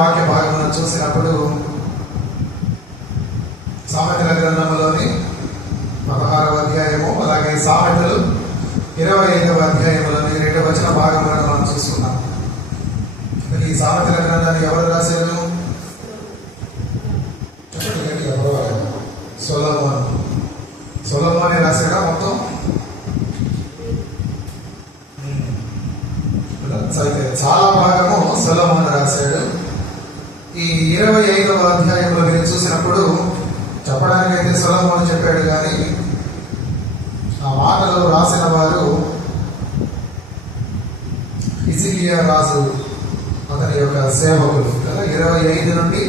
వాక్య భాగమును చూసినప్పుడు సామెతల గ్రంథంలోని 16వ అధ్యాయము, అలాగే సామెతలు 25వ అధ్యాయంలోని 2 వచన భాగములను మనం చూసుకున్నాం. ఈ సామెతల గ్రంథాన్ని ఎవరు రాశారు? సొలొమోనే రాశారా? మొత్తం చాలా భాగము సొలొమోను రాశాడు. ఈ 25వ అధ్యాయంలో మీరు చూసినప్పుడు చెప్పడానికైతే సొలొమోను చెప్పాడు, కానీ ఆ మాటలు రాసిన వారు హిజ్కియా రాజు, అతని యొక్క సేవకులు కదా. 25 నుండి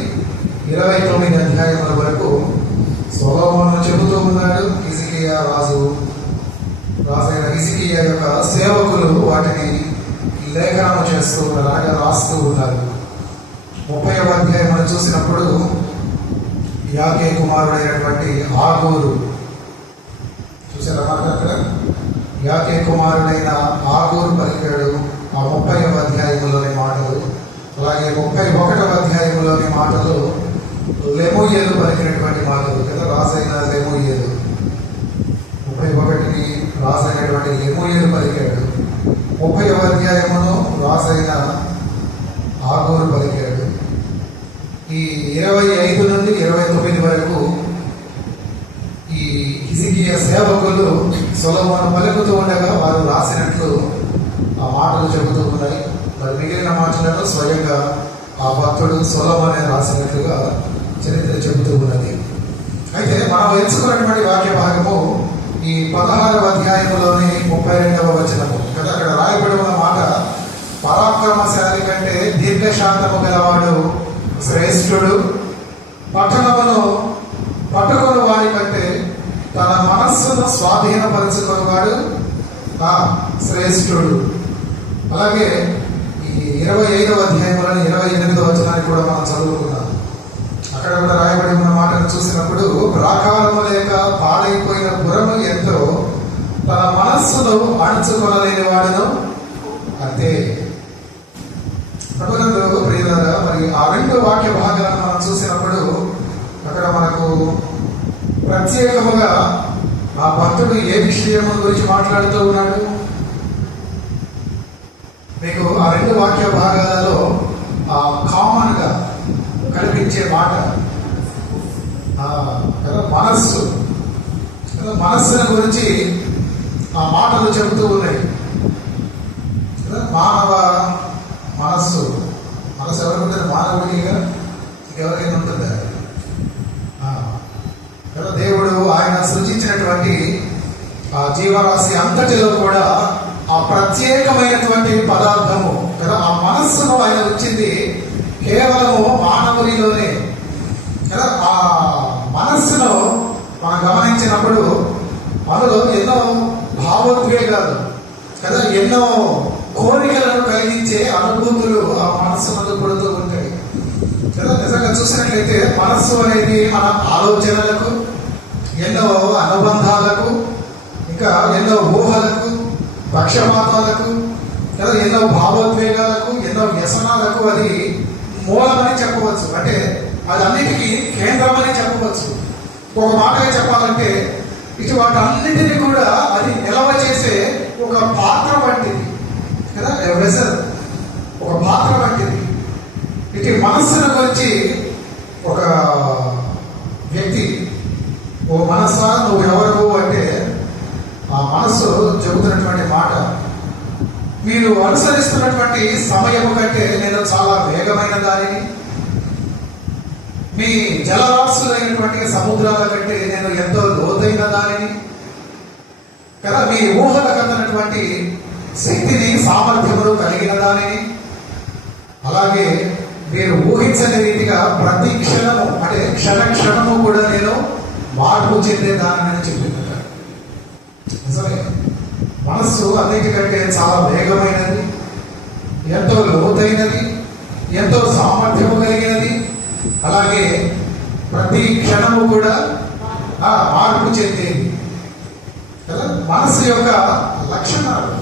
29 అధ్యాయముల వరకు సొలొమోను చెబుతూ ఉన్నాడు. రాజైన హిజ్కియా యొక్క సేవకులు వాటిని లేఖనం చేస్తూ అలాగే రాస్తూ ఉన్నారు. 30వ అధ్యాయం చూసినప్పుడు యాకే కుమారుడైనటువంటి ఆగూరు చూసారా మాట, అక్కడ యాకే కుమారుడైన ఆగూరు పలికాడు. ఆ 30వ అధ్యాయంలోని మాటలు, అలాగే 31వ అధ్యాయంలోని మాటలు లెమూయేలు పలికినటువంటి మాటలు కదా. రాజైన లెమూయేలు 31ని రాజైనటువంటి లెమూయేలు పలికాడు. 30వ అధ్యాయమును రాజైన ఆగూరు పలికాడు. ఈ 25 నుండి 29 వరకు ఈ హిజ్కియా సేవకులు సొలొమోను పలుకుతూ ఉండగా వారు రాసినట్లు ఆ మాటలు చెబుతూ ఉన్నాయి. మరి మిగిలిన మాటలను స్వయంగా ఆ భక్తుడు సొలొమోనే రాసినట్లుగా చరిత్ర చెబుతూ ఉన్నది. అయితే మనం ఎంచుకున్నటువంటి వాక్య భాగము ఈ 16వ అధ్యాయంలోని 32వ వచనము కదా. అక్కడ రాయబడి ఉన్న మాట, పరాక్రమశాలి కంటే దీర్ఘశాంతము గలవాడు శ్రేష్ఠుడు, పట్టణమును పట్టుకుని వారి కంటే తన మనస్సును స్వాధీనపరుచుకునేవాడు శ్రేష్ఠుడు. అలాగే ఈ 25వ అధ్యాయంలోని 28వ వచనాన్ని కూడా మనం చదువుకున్నాం. అక్కడ కూడా రాయబడి ఉన్న మాటను చూసినప్పుడు, ప్రాకారము లేక పాడైపోయిన పురము ఎంతో తన మనస్సును అణుచుకొనలేని వాడును అంతే. ప్రియులారా, మరి ఆ 2 వాక్య భాగాలను మనం చూసినప్పుడు అక్కడ మనకు ప్రత్యేకముగా ఆ భక్తుడు ఏ విషయము గురించి మాట్లాడుతూ ఉన్నాడు? మీకు ఆ 2 వాక్య భాగాలలో కామన్ గా కనిపించే మాట కదా, మనస్సును గురించి ఆ మాటలు చెబుతూ ఉన్నాయి కదా. మానవ మనస్సు ఎవరికి ఉంటుంది? మానవుడిగా ఎవరికైనా ఉంటుందా కదా. దేవుడు ఆయన సృజించినటువంటి ఆ జీవరాశి అంతటిలో కూడా ఆ ప్రత్యేకమైనటువంటి పదార్థము కదా, ఆ మనస్సును ఆయన వచ్చింది కేవలము మానవునిలోనే కదా. ఆ మనస్సును మనం గమనించినప్పుడు మనలో ఎన్నో భావోద్వేగాలు కదా, ఎన్నో కోరికలను కలిగించే అనుభూతులు ఆ మనస్సు ముందు పడుతూ ఉంటాయి కదా. నిజంగా చూసినట్లయితే మనస్సు అనేది మన ఆలోచనలకు, ఎన్నో అనుబంధాలకు, ఇంకా ఎన్నో ఊహలకు, పక్షపాతాలకు కదా, ఎన్నో భావోద్వేగాలకు, ఎన్నో వ్యసనాలకు అది మూలమని చెప్పవచ్చు. అంటే అది అన్నిటికీ కేంద్రమని చెప్పవచ్చు. ఒక మాటగా చెప్పాలంటే ఇటు వాటన్నిటినీ కూడా అది నిలవ చేసే ఒక పాత్ర వంటిది కదా, వెసల్, ఒక పాత్ర వంటిది. ఇటు మనస్సును గురించి ఒక వ్యక్తి, ఓ మనస్సా నువ్వు ఎవరు అంటే ఆ మనస్సు చెబుతున్నటువంటి మాట, మీరు అనుసరిస్తున్నటువంటి సమయము కంటే నేను చాలా వేగమైన దానిని, మీ జలరాశులైనటువంటి సముద్రాల కంటే నేను ఎంతో లోతైన దానిని కదా, మీ ఊహలకు అందనటువంటి శక్తిని, సామర్థ్యములు కలిగిన దానిని, అలాగే మీరు ఊహించని రీతిగా ప్రతి క్షణము అంటే క్షణము కూడా నేను మార్పు చెందే దానిని చెప్పిందట. నిజమే, మనస్సు అన్నిటికంటే చాలా వేగమైనది, ఎంతో లోతైనది, ఎంతో సామర్థ్యము కలిగినది, అలాగే ప్రతి క్షణము కూడా మార్పు చెందేది కదా. మనస్సు యొక్క లక్షణాలు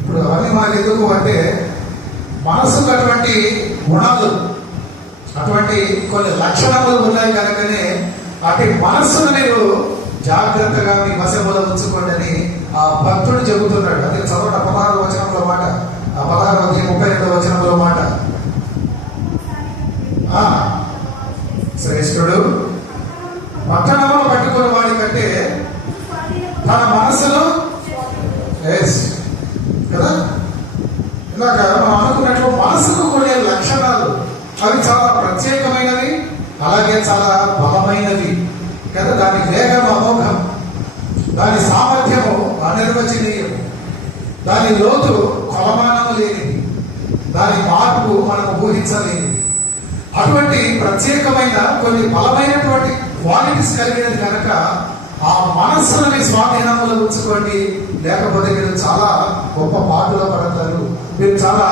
ఇప్పుడు అవన్నీ మనకు ఎందుకు అంటే మనసుకు అటువంటి గుణాలు, అటువంటి కొన్ని లక్షణములు ఉన్నాయి కనుకనే అటు మనస్సును మీరు జాగ్రత్తగా మీ వశములో ఉంచుకోండి అని ఆ భక్తుడు చెబుతున్నాడు. అది చదవండి 16వ వచనంలో మాట, ఆ 16వ 32వ మాట. శ్రేష్ఠుడు పట్టణమును పట్టుకున్న వాడి కంటే తన మనస్సును కదా, ఇందాక మనం అనుకున్నట్లు మనసుకు కూడే లక్షణాలు అవి చాలా ప్రత్యేకమైనవి, అలాగే చాలా బలమైనవి కదా. దాని వేగం అమోఘం, దాని సామర్థ్యము అనిర్వచనీయం, దాని లోతు కొలమానము లేనిది, దాని మార్పు మనం ఊహించలేనిది. అటువంటి ప్రత్యేకమైన కొన్ని బలమైనటువంటి క్వాలిటీస్ కలిగినది కనుక ఆ మనస్సుని స్వాధీనంలో ఉంచుకోండి, లేకపోతే మీరు చాలా గొప్ప పాటలో పడతారు, మీరు చాలా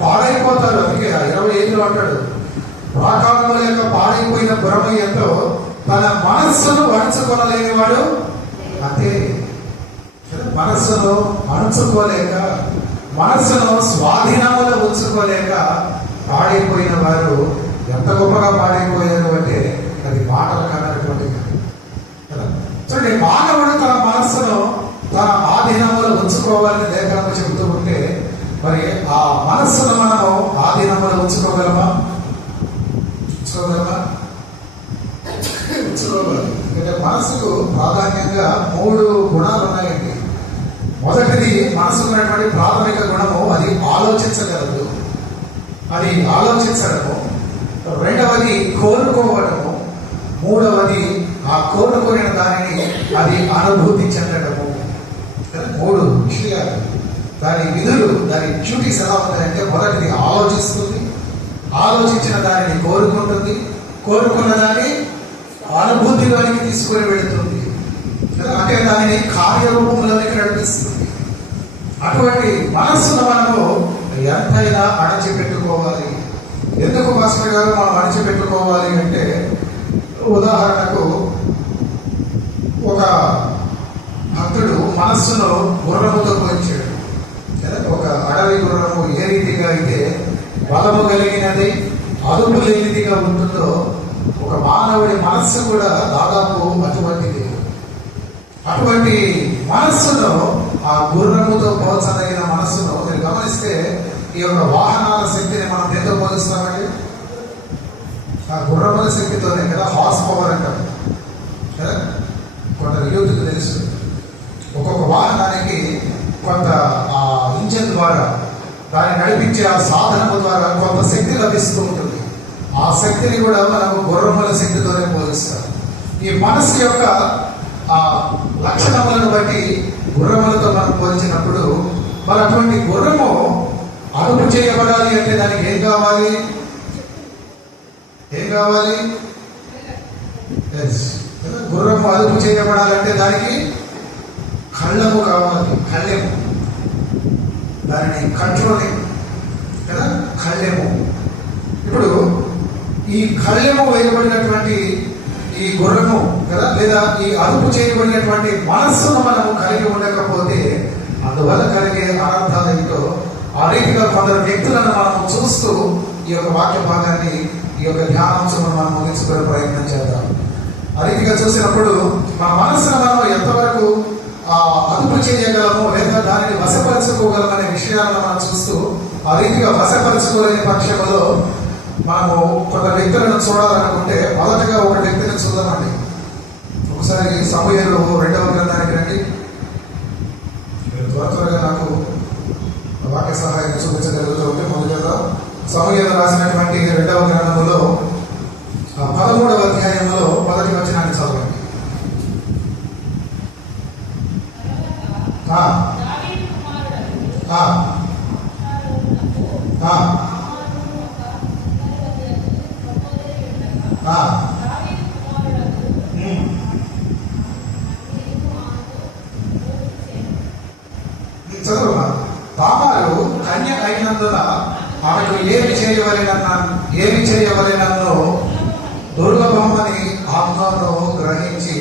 పాడైపోతారు. అందుకే 25లో అంటాడు, ప్రాకారముల యొక్క పాడైపోయిన బురమయ్యంతో తన మనస్సును అణుచుకొనలేనివాడు అంతే. మనస్సును అణుచుకోలేక, మనస్సును స్వాధీనములో ఉంచుకోలేక పాడైపోయిన వారు ఎంత గొప్పగా పాడైపోయారు అంటే అది మాటలు కన్నటువంటి కదా. చూడండి, మానవుడు తన మనస్సును తన ఆధీనంలో ఉంచుకోవాలని లేఖనము చెబుతూ ఉంటే, మరి ఆ మనస్సును మనము ఆధీనంలో ఉంచుకోగలమా? ఉంచుకోగలమా? ఉంచుకోగలరు. ఎందుకంటే మనస్సుకు ప్రాధాన్యంగా 3 గుణాలు ఉన్నాయండి. మొదటిది మనసుకు ఉన్నటువంటి ప్రాథమిక గుణము, అది ఆలోచించగలదు, అది ఆలోచించడము. రెండవది కోరుకోవడము. మూడవది ఆ కోరుకునే దానిని అది అనుభూతి చెందడము. 3 విషయాలు. దాని విధులు, దాని డ్యూటీస్ ఎలా ఉంటాయంటే, మొదటిది ఆలోచిస్తుంది, ఆలోచించిన దానిని కోరుకుంటుంది, కోరుకున్న దాన్ని అనుభూతిలోనికి తీసుకొని వెళుతుంది, అంటే దానిని కార్యరూపంలోనికి నడిపిస్తుంది. అటువంటి మనస్సును మనము ఎంతైనా అణచిపెట్టుకోవాలి. ఎందుకు మాస్టర్ గారు మనం అణచిపెట్టుకోవాలి అంటే, ఉదాహరణకు ఒక భక్తుడు మనస్సును గుర్రముతో పోల్చాడు. ఒక అడవి గుర్రము ఏ రీతిగా అయితే బలము కలిగినది, అదుపు లేనిదిగా ఉంటుందో, ఒక మానవుడి మనస్సు కూడా దాదాపు అటువంటిది. అటువంటి మనస్సును, ఆ గుర్రముతో పోల్చదగిన మనస్సును మీరు గమనిస్తే, ఈ యొక్క వాహనాల శక్తిని మనం దేంతో పోలుస్తామండి? ఆ గుర్రముల శక్తితోనే కదా, హార్స్ పవర్ అంటారు కదా. కొందరు యూత్కి తెలుసు, ఒక్కొక్క వాహనానికి కొంత ఆ ఇంజన్ ద్వారా, దాన్ని నడిపించే ఆ సాధనము ద్వారా కొంత శక్తి లభిస్తూ ఉంటుంది. ఆ శక్తిని కూడా మనము గుర్రముల శక్తితోనే పోలుస్తాం. ఈ మనస్సు యొక్క ఆ లక్షణములను బట్టి గుర్రములతో మనం పోల్చినప్పుడు, మరి అటువంటి గుర్రము అదుపు చేయబడాలి అంటే దానికి ఏం కావాలి? ఏం కావాలి? గుర్రము అదుపు చేయబడాలంటే దానికి కళ్ళము కావాలి, కళ్ళెము. దానిని కంట్రోలింగ్ కదా, కళ్ళెము. ఇప్పుడు ఈ కళ్ళెము వేయబడినటువంటి ఈ గుర్రము కదా, లేదా ఈ అదుపు చేయబడినటువంటి మనస్సును మనము కలిగి ఉండకపోతే అందువల్ల కలిగే అనర్థాలు ఏంటో ఆ రీతిగా కొందరు వ్యక్తులను మనం చూస్తూ ఈ యొక్క వాక్య భాగాన్ని, ఈ యొక్క ధ్యానాంశం మనం ముగించుకునే ప్రయత్నం చేద్దాం. ఆ రీతిగా చూసినప్పుడు మన మనస్సును మనం ఎంతవరకు అదుపు చేయగలము, లేదా దానిని వశపరచుకోగలమనే విషయాలను మనం చూస్తూ, ఆ రీతిగా వశపరచుకోలేని పక్షంలో మనము కొంత వ్యక్తులను చూడాలనుకుంటే, మొదటగా ఒక వ్యక్తిని చూద్దామండి. ఒకసారి సమూయేలు 2వ గ్రంథానికి రండి. త్వరగా నాకు వాక్య సహాయం చూపించగలుగుతూ ఉంటే మొదలుగా సమూయేలు రాసినటువంటి 2వ గ్రంథములో 13వ అధ్యాయంలో 1వ వచనాన్ని చదవండి. చదువు. తామారు కన్య అయినందున ఆమెకు ఏమి చేయవలెనన్నో దుర్లభమని ఆత్మను గ్రహించి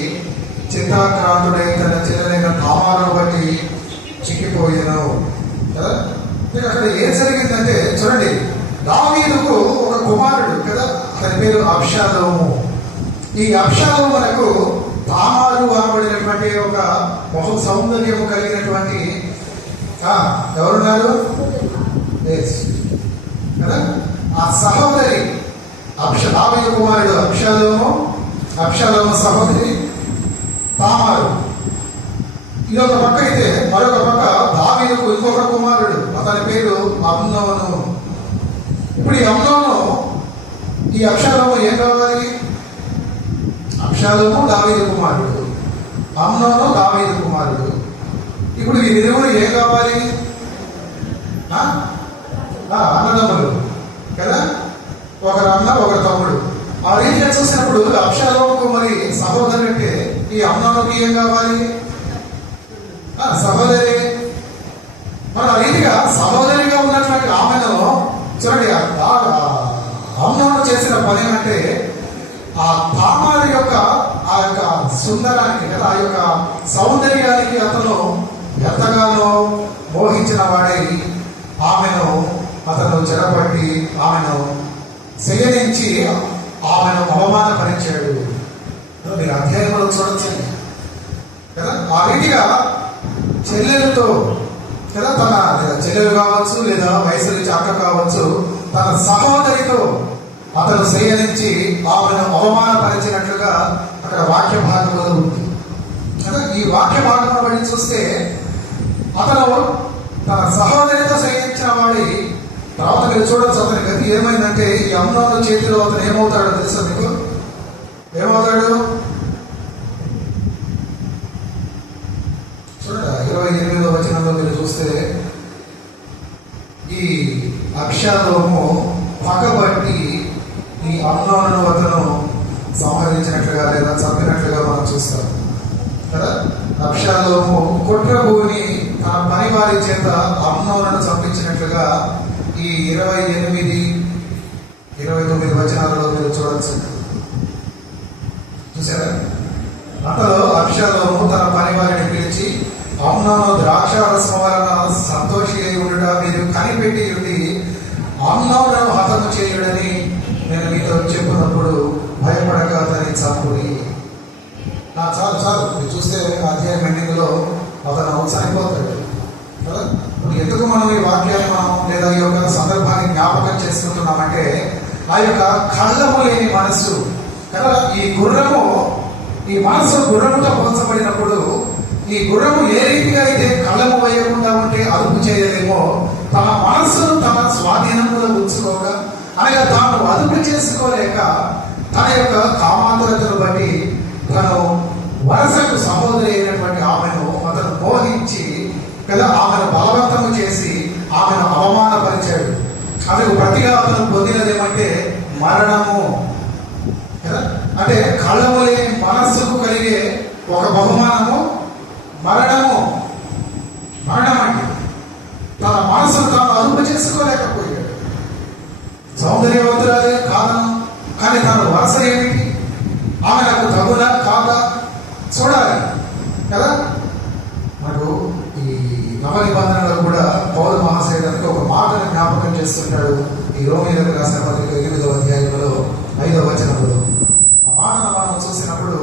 చిత్తాక్రాంతుడై తన చెల్లెలైన తామారును బట్టి చిక్కిపోయాను. అక్కడ ఏం జరిగిందంటే చూడండి, దావీదుకు ఒక కుమారుడు కదా, అతని పేరు అబ్షాలోము. ఈ అబ్షాలోమునకు తామారు అనబడినటువంటి ఒక బహు సౌందర్యము కలిగినటువంటి ఎవరున్నారు కదా, ఆ సహోదరి దావీదు కుమారుడు అబ్షాలోము సహోదరి తామారు. ఇది ఒక పక్క అయితే, మరొక పక్క దావీదుకు ఇంకొక కుమారుడు, అతని పేరు అమ్నోను. ఇప్పుడు ఈ అమ్నోను ఈ అబ్షాలోము ఏం కావాలి? అబ్షాలోము దావీదు కుమారుడు, అమ్నోను దావీదు కుమారుడు. ఇప్పుడు వీరిరువురు ఏం కావాలి? అన్నదమ్ములు కదా, ఒకరు అన్న ఒకరు తమ్ముడు. ఆ రీతిగా చూసినప్పుడు అబ్షాలోముకు మరి సహోదరు అంటే ఈ అమ్నోనుకి ఏం కావాలి? సహోదరి. మరి ఆ రీతిగా సహోదరిగా ఉన్నటువంటి ఆమెను చూడండి, అమ్నోను చేసిన పని అంటే ఆ తామారు యొక్క ఆ యొక్క సుందరానికి కదా, ఆ యొక్క సౌందర్యానికి అతను ఎంతగానో మోహించిన వాడై అతను చెరపట్టి ఆమెను శయనించి ఆమెను అవమానపరిచాడు. మీరు అధ్యాయంలో చూడొచ్చండి కదా. ఆ రీతిగా చెల్లెలతో కదా, తన చెల్లెలు కావచ్చు లేదా వయసు నుంచి అక్క కావచ్చు, తన సహోదరితో అతను శయనించి ఆమెను అవమానపరిచినట్లుగా అక్కడ వాక్య భాగంలో ఉంది కదా. ఈ వాక్య భాగంలో బట్టి చూస్తే అతను తన సహోదరితో శయనించిన వాడి తర్వాత మీరు చూడొచ్చు అతని గతి ఏమైందంటే, ఈ అమ్నోను చేతిలో అతను ఏమవుతాడో తెలుసా మీకు? ఏమవుతాడు చూడండి, 28వ వచనంలో మీరు చూస్తే ఈ అబ్షాలోము పగబట్టి ఈ అమ్నోను అతను సంహరించినట్లుగా లేదా చంపినట్లుగా మనం చూస్తాం కదా. అబ్షాలోము కుట్రబూని తన పని వారి చేత అమ్నోను చంపించినట్లుగా ఈ 28, 29 వచనాలలో మీరు చూడవచ్చు. చూసారా? అంతలో అబ్షాలోము తన పని వారిని పిలిచి, అమ్నోను ద్రాక్షారసం వలన సంతోషి అయి ఉండగా మీరు కనిపెట్టి ఉండి అమ్నోను హతము చేయుడని నేను మీతో చెప్పినప్పుడు భయపడక అతని చంపుడి. చాలు చాలు, మీరు చూస్తే అధ్యాయం ఎండింగ్లో అతను చనిపోతాడు కదా. ఇప్పుడు ఎందుకు మనం ఈ వాక్యాన్ని లేదా ఈ యొక్క సందర్భాన్ని జ్ఞాపకం చేసుకుంటున్నామంటే, ఆ యొక్క కళ్ళము లేని మనస్సు కదా. ఈ మనస్సు గుర్రముతో పోల్చబడినప్పుడు, ఈ గుర్రము ఏ రీతిగా అయితే కళ్ళము వేయకుండా ఉంటే అదుపు చేయలేమో, తన మనస్సును తన స్వాధీనంలో ఉంచుకోక అనగా తాను అదుపు చేసుకోలేక తన యొక్క కామాతురతను బట్టి తను వరసకు సహోదరి అయినటువంటి ఆమెను అతను మోహించి కదా, ఆమెను బలవంతము చేసి ఆమెను అవమానపరిచాడు. ఆమెకు ప్రతిగా అతను పొందినదేమంటే మరణము కదా. అంటే కళ్ళము లేని మనస్సుకు కలిగే ఒక బహుమానము మరణము. మరణం అంటే తన మనసును తాను అదుపు చేసుకోలేకపోయాడు. సౌందర్యవంతురాలే కారణం, కానీ తన వరస ఏమిటి, ఆమె నాకు తగునా కాదా చూడాలి కదా. మనకు ఈ నవ నిబంధనలో కూడా పౌలు మహాశయుడు ఒక మాటను జ్ఞాపకం చేస్తుంటాడు. ఈ రోమీయులకు రాసిన పత్రిక 8వ అధ్యాయంలో 5వ వచనంలో ఆ మాటను మనం చూసినప్పుడు,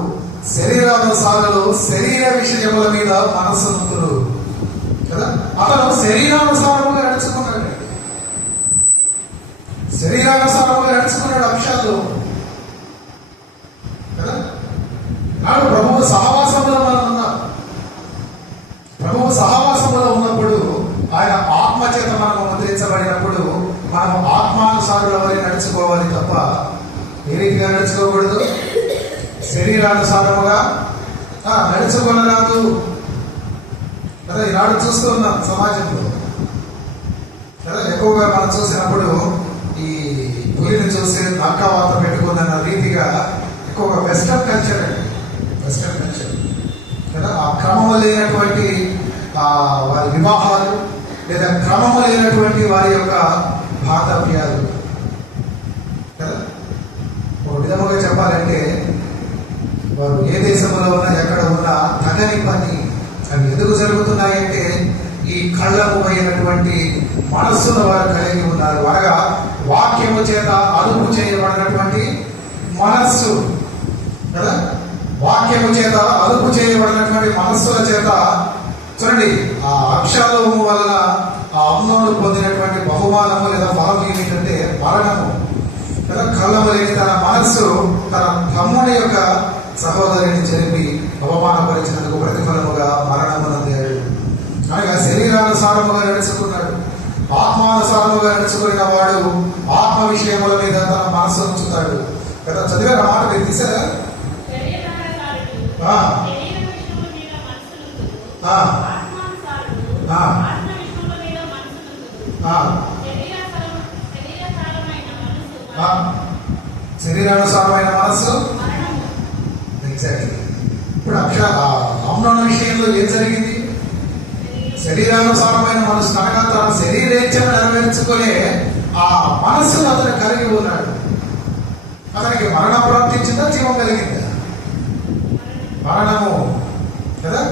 శరీరానుసారులు శరీర విషయముల మీద మనస్సునుతులు కదా. అతను శరీరానుసారముగా నడుచుకున్నాడు, శరీరానుసారముగా నడుచుకున్నాడు అబ్షాలోము కదా. నాడు ప్రభువు సహవాసంలో మనం ఉన్నాం. ప్రభువు సహవాసంలో ఉన్నప్పుడు ఆయన ఆత్మ చేత మనం ముద్రించబడినప్పుడు మనం ఆత్మానుసారుల వల్ల నడుచుకోవాలి తప్ప ఏ రీతిగా నడుచుకోకూడదు, శరీరానుసారముగా నడుచుకోనరాదు కదా. ఈనాడు చూస్తూ ఉన్నాం సమాజంలో కదా, ఎక్కువగా మనం చూసినప్పుడు ఈ పులిని చూసి నక్కవాత పెట్టుకున్న రీతిగా ఎక్కువగా వెస్టర్న్ కల్చర్ అండి, వెస్టర్న్ కల్చర్ కదా. ఆ క్రమము లేనటువంటి వారి వివాహాలు లేదా క్రమము లేనటువంటి వారి యొక్క బాంధవ్యాలు కదా. ఒక విధముగా చెప్పాలంటే వారు ఏ దేశంలో ఉన్నా ఎక్కడ ఉన్నా తగని పని. అవి ఎందుకు జరుగుతున్నాయంటే ఈ కళ్ళకు పోయినటువంటి మనస్సును వారు కలిగి ఉన్నారు. అనగా చేత అదుపు చేయబడినటువంటి మనస్సు కదా, వాక్యము చేత అదుపు చేయబడినటువంటి మనస్సుల చేత చూడండి, ఆ అక్షరము వలన ఆ అమ్నోను పొందినటువంటి బహుమానము లేదా ఫలం ఏమిటంటే మరణము కదా. కళ్ళము లేని తన మనస్సు తన తమ్ముని యొక్క సహోదరిని చెరిపి అవమానపరిచినందుకు ప్రతిఫలముగా మరణమునందాడు. అనగా శరీరానుసారముగా నడుచుకున్నాడు. ఆత్మానుసారముగా నడుచుకున్న వాడు ఆత్మ విషయముల మీద తన మనస్సు ఉంచుతాడు కదా. చదివే మాట మీరు తీసారా? శరీరానుసారమైన మనస్సు ఎగ్జాక్ట్లీ. ఇప్పుడు అమ్నోను విషయంలో ఏం జరిగింది? శరీరానుసారమైన మనసు అనగా తన శరీరేచ్ఛను నెరవేర్చుకునే ఆ మనస్సును అతను కలిగి ఉన్నాడు. అతనికి మరణం ప్రాప్తించిందా, జీవం కలిగిందా? మరణము కదా.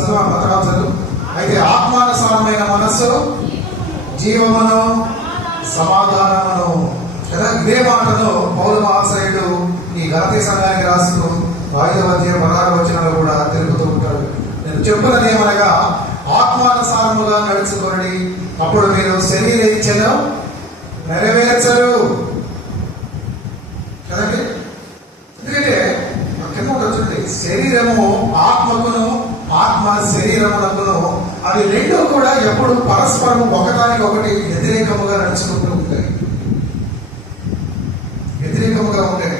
చదువు. అయితే ఆత్మానుసారమైన మనస్సు జీవమును సమాధానమును కదా. ఇదే మాటను పౌలు మహాశయుడు ఈ గలతీ సంఘానికి రాస్తూ 5వ అధ్యాయం 16వ వచనంలో కూడా తెలుపుతూ ఉంటాడు. నేను చెప్పున్నది ఏమనగా ఆత్మానుసారముగా నడుచుకోండి, అప్పుడు మీరు శరీర ఇచ్ఛను నెరవేర్చరు కదండి. ఎందుకంటే కింద చూడండి, శరీరము ఆత్మకును ఆత్మ శరీరమునకును అవి రెండు కూడా ఎప్పుడు పరస్పరము ఒకదానికి ఒకటి వ్యతిరేకముగా నడుచుకుంటూ ఉంటాయి. వ్యతిరేకముగా ఉంటాయి.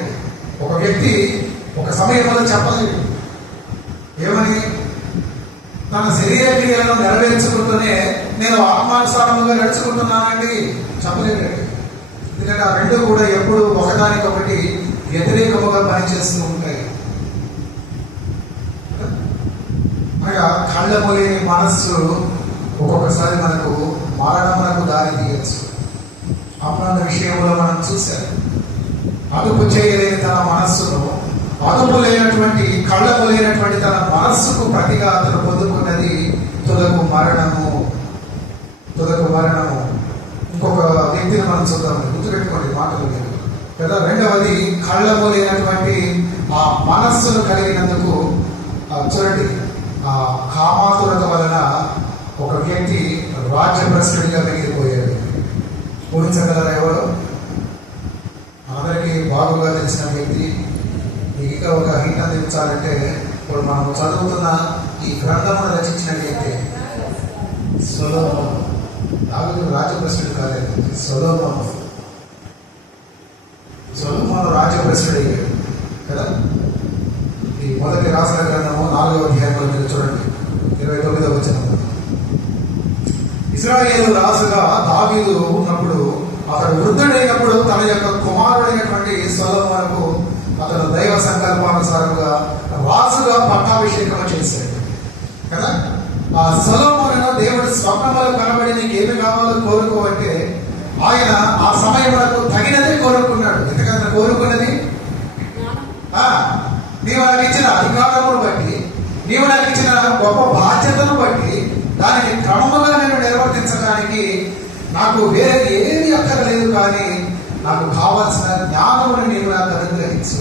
ఒక వ్యక్తి ఒక సమయంలో చెప్పలేదు ఏమని, తన శరీర క్రియలను నెరవేర్చుకుంటూనే నేను ఆత్మానుసారముగా నడుచుకుంటున్నానండి చెప్పలేదండి. ఎందుకంటే ఆ రెండు కూడా ఎప్పుడు ఒకదానికొకటి వ్యతిరేకముగా పనిచేస్తూ ఉంటాయి. అనగా కళ్ళము లేని మనస్సు ఒక్కొక్కసారి మనకు మరణమునకు దారి తీయచ్చు. అమ్మాన విషయంలో మనం చూశాం, అదుపు చేయలేని తన మనస్సును, అదుపు లేనటువంటి కళ్ళము లేనటువంటి తన మనస్సుకు ప్రతిగా అతను పొందుకున్నది తుదకు మరణము. ఇంకొక వ్యక్తిని మనం చూద్దాం, గుర్తుపెట్టుకోండి మాటలు మీరు కదా. రెండవది, కళ్ళము లేనటువంటి ఆ మనస్సును కలిగినందుకు చూడండి, ఆ కామాతురత వలన ఒక వ్యక్తి రాజ్యభ్రష్టుడిగా మిగిలిపోయాడు. ఊహించగలరా ఎవరు? అందరికీ బాగుగా తెలిసిన వ్యక్తి. ఇంకా ఒక హింట్ అందించాలంటే, ఇప్పుడు మనం చదువుతున్న ఈ గ్రంథమును రచించిన వ్యక్తి సొలొమోను. దావీదు రాజభ్రష్టుడు కాలేదు, సొలొమోను రాజభ్రష్టుడు అయ్యాడు కదా. ఈ మొదటి రాసిన గ్రంథము 4వ అధ్యాయంలో మీరు చూడండి 29వ వచనం. ఇశ్రాయేలు రాజుగా దావీదు ఉన్నప్పుడు, అతడు వృద్ధుడైనప్పుడు తన యొక్క కుమారుడైనటువంటి సొలొమోనుకు అతను దైవ సంకల్పానుసారంగా రాజుగా పట్టాభిషేకం చేశాడు కదా. ఆ సొలొమోనును దేవుడు స్వప్నములో కనబడి నీకు ఏమి కావాలో కోరుకోవంటే, ఆయన ఆ సమయములకు తగినదే కోరుకున్నాడు. ఎందుకంటే కోరుకున్నది నీవు నాకు ఇచ్చిన అధికారమును బట్టి, నీవు నాకు ఇచ్చిన గొప్ప బాధ్యతను బట్టి దానికి క్రమముగా నేను నిర్వర్తించడానికి నాకు వేరే ఏది అక్కర్లేదు, కానీ నాకు కావాల్సిన జ్ఞానమును నీవు నాకు అనుగ్రహించు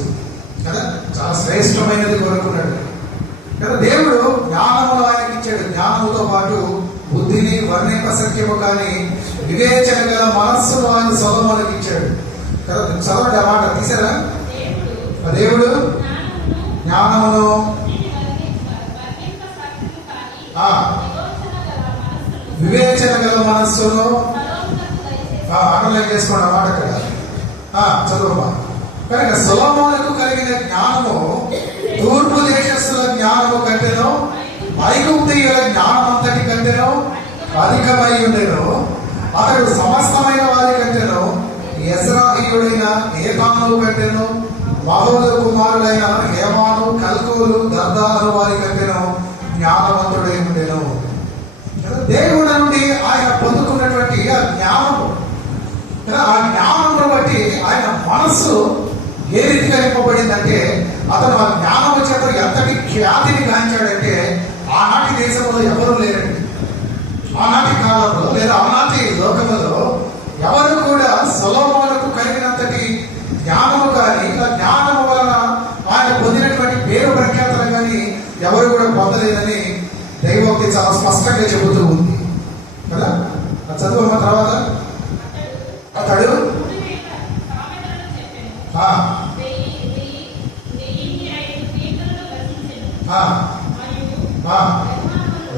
కదా. చాలా శ్రేష్టమైనది కోరుకున్నాడు కదా. దేవుడు జ్ఞానమును ఆయనకి ఇచ్చాడు. జ్ఞానముతో పాటు బుద్ధిని వర్ణింపశక్యము కానీ వివేచన గల మనస్సును ఆయన సొలొమోనుకి ఇచ్చాడు కదా. చదవండి ఆ మాట తీసారా? దేవుడు జ్ఞానమును వివేచన గల మనస్సును అండర్లైన్ చేసుకోండి ఆ మాట అక్కడ చదువు. కనుక సొలొమోనుకు కలిగిన జ్ఞానము తూర్పు దేశస్థుల జ్ఞానము కంటేనో ఐగుప్తీయుల జ్ఞానం అంతటి కంటేనో అధికమై ఉండేను. అతడు సమస్తమైన వారి కంటేనో యెజ్రాహీయుడైన ఏతాను కంటేనో మహోలు కుమారుడైన హేమాను కల్కోలు దర్దాను వారి కంటేనో జ్ఞానవంతుడై ఉండేను. దేవుడి నుండి ఆయన పొందుకున్నటువంటి ఆ జ్ఞానము, ఆ జ్ఞానమును బట్టి ఆయన మనస్సు ఏ రీతిగా ఇవ్వబడిందంటే, అతను ఆ జ్ఞానము చేత ఎంతటి ఖ్యాతిని గాంచాడంటే ఆనాటి దేశంలో ఎవరు లేరండి. ఆనాటి కాలంలో లేదా ఆనాటి లోకములో ఎవరు కూడా సొలొమోనుకు కలిగినంతటి జ్ఞానము కానీ, ఇలా జ్ఞానము వలన ఆయన పొందినటువంటి పేరు ప్రఖ్యాతలు కానీ ఎవరు కూడా పొందలేదని దైవోక్తి చాలా స్పష్టంగా చెబుతూ ఉంది కదా. చదువు తర్వాత అతడు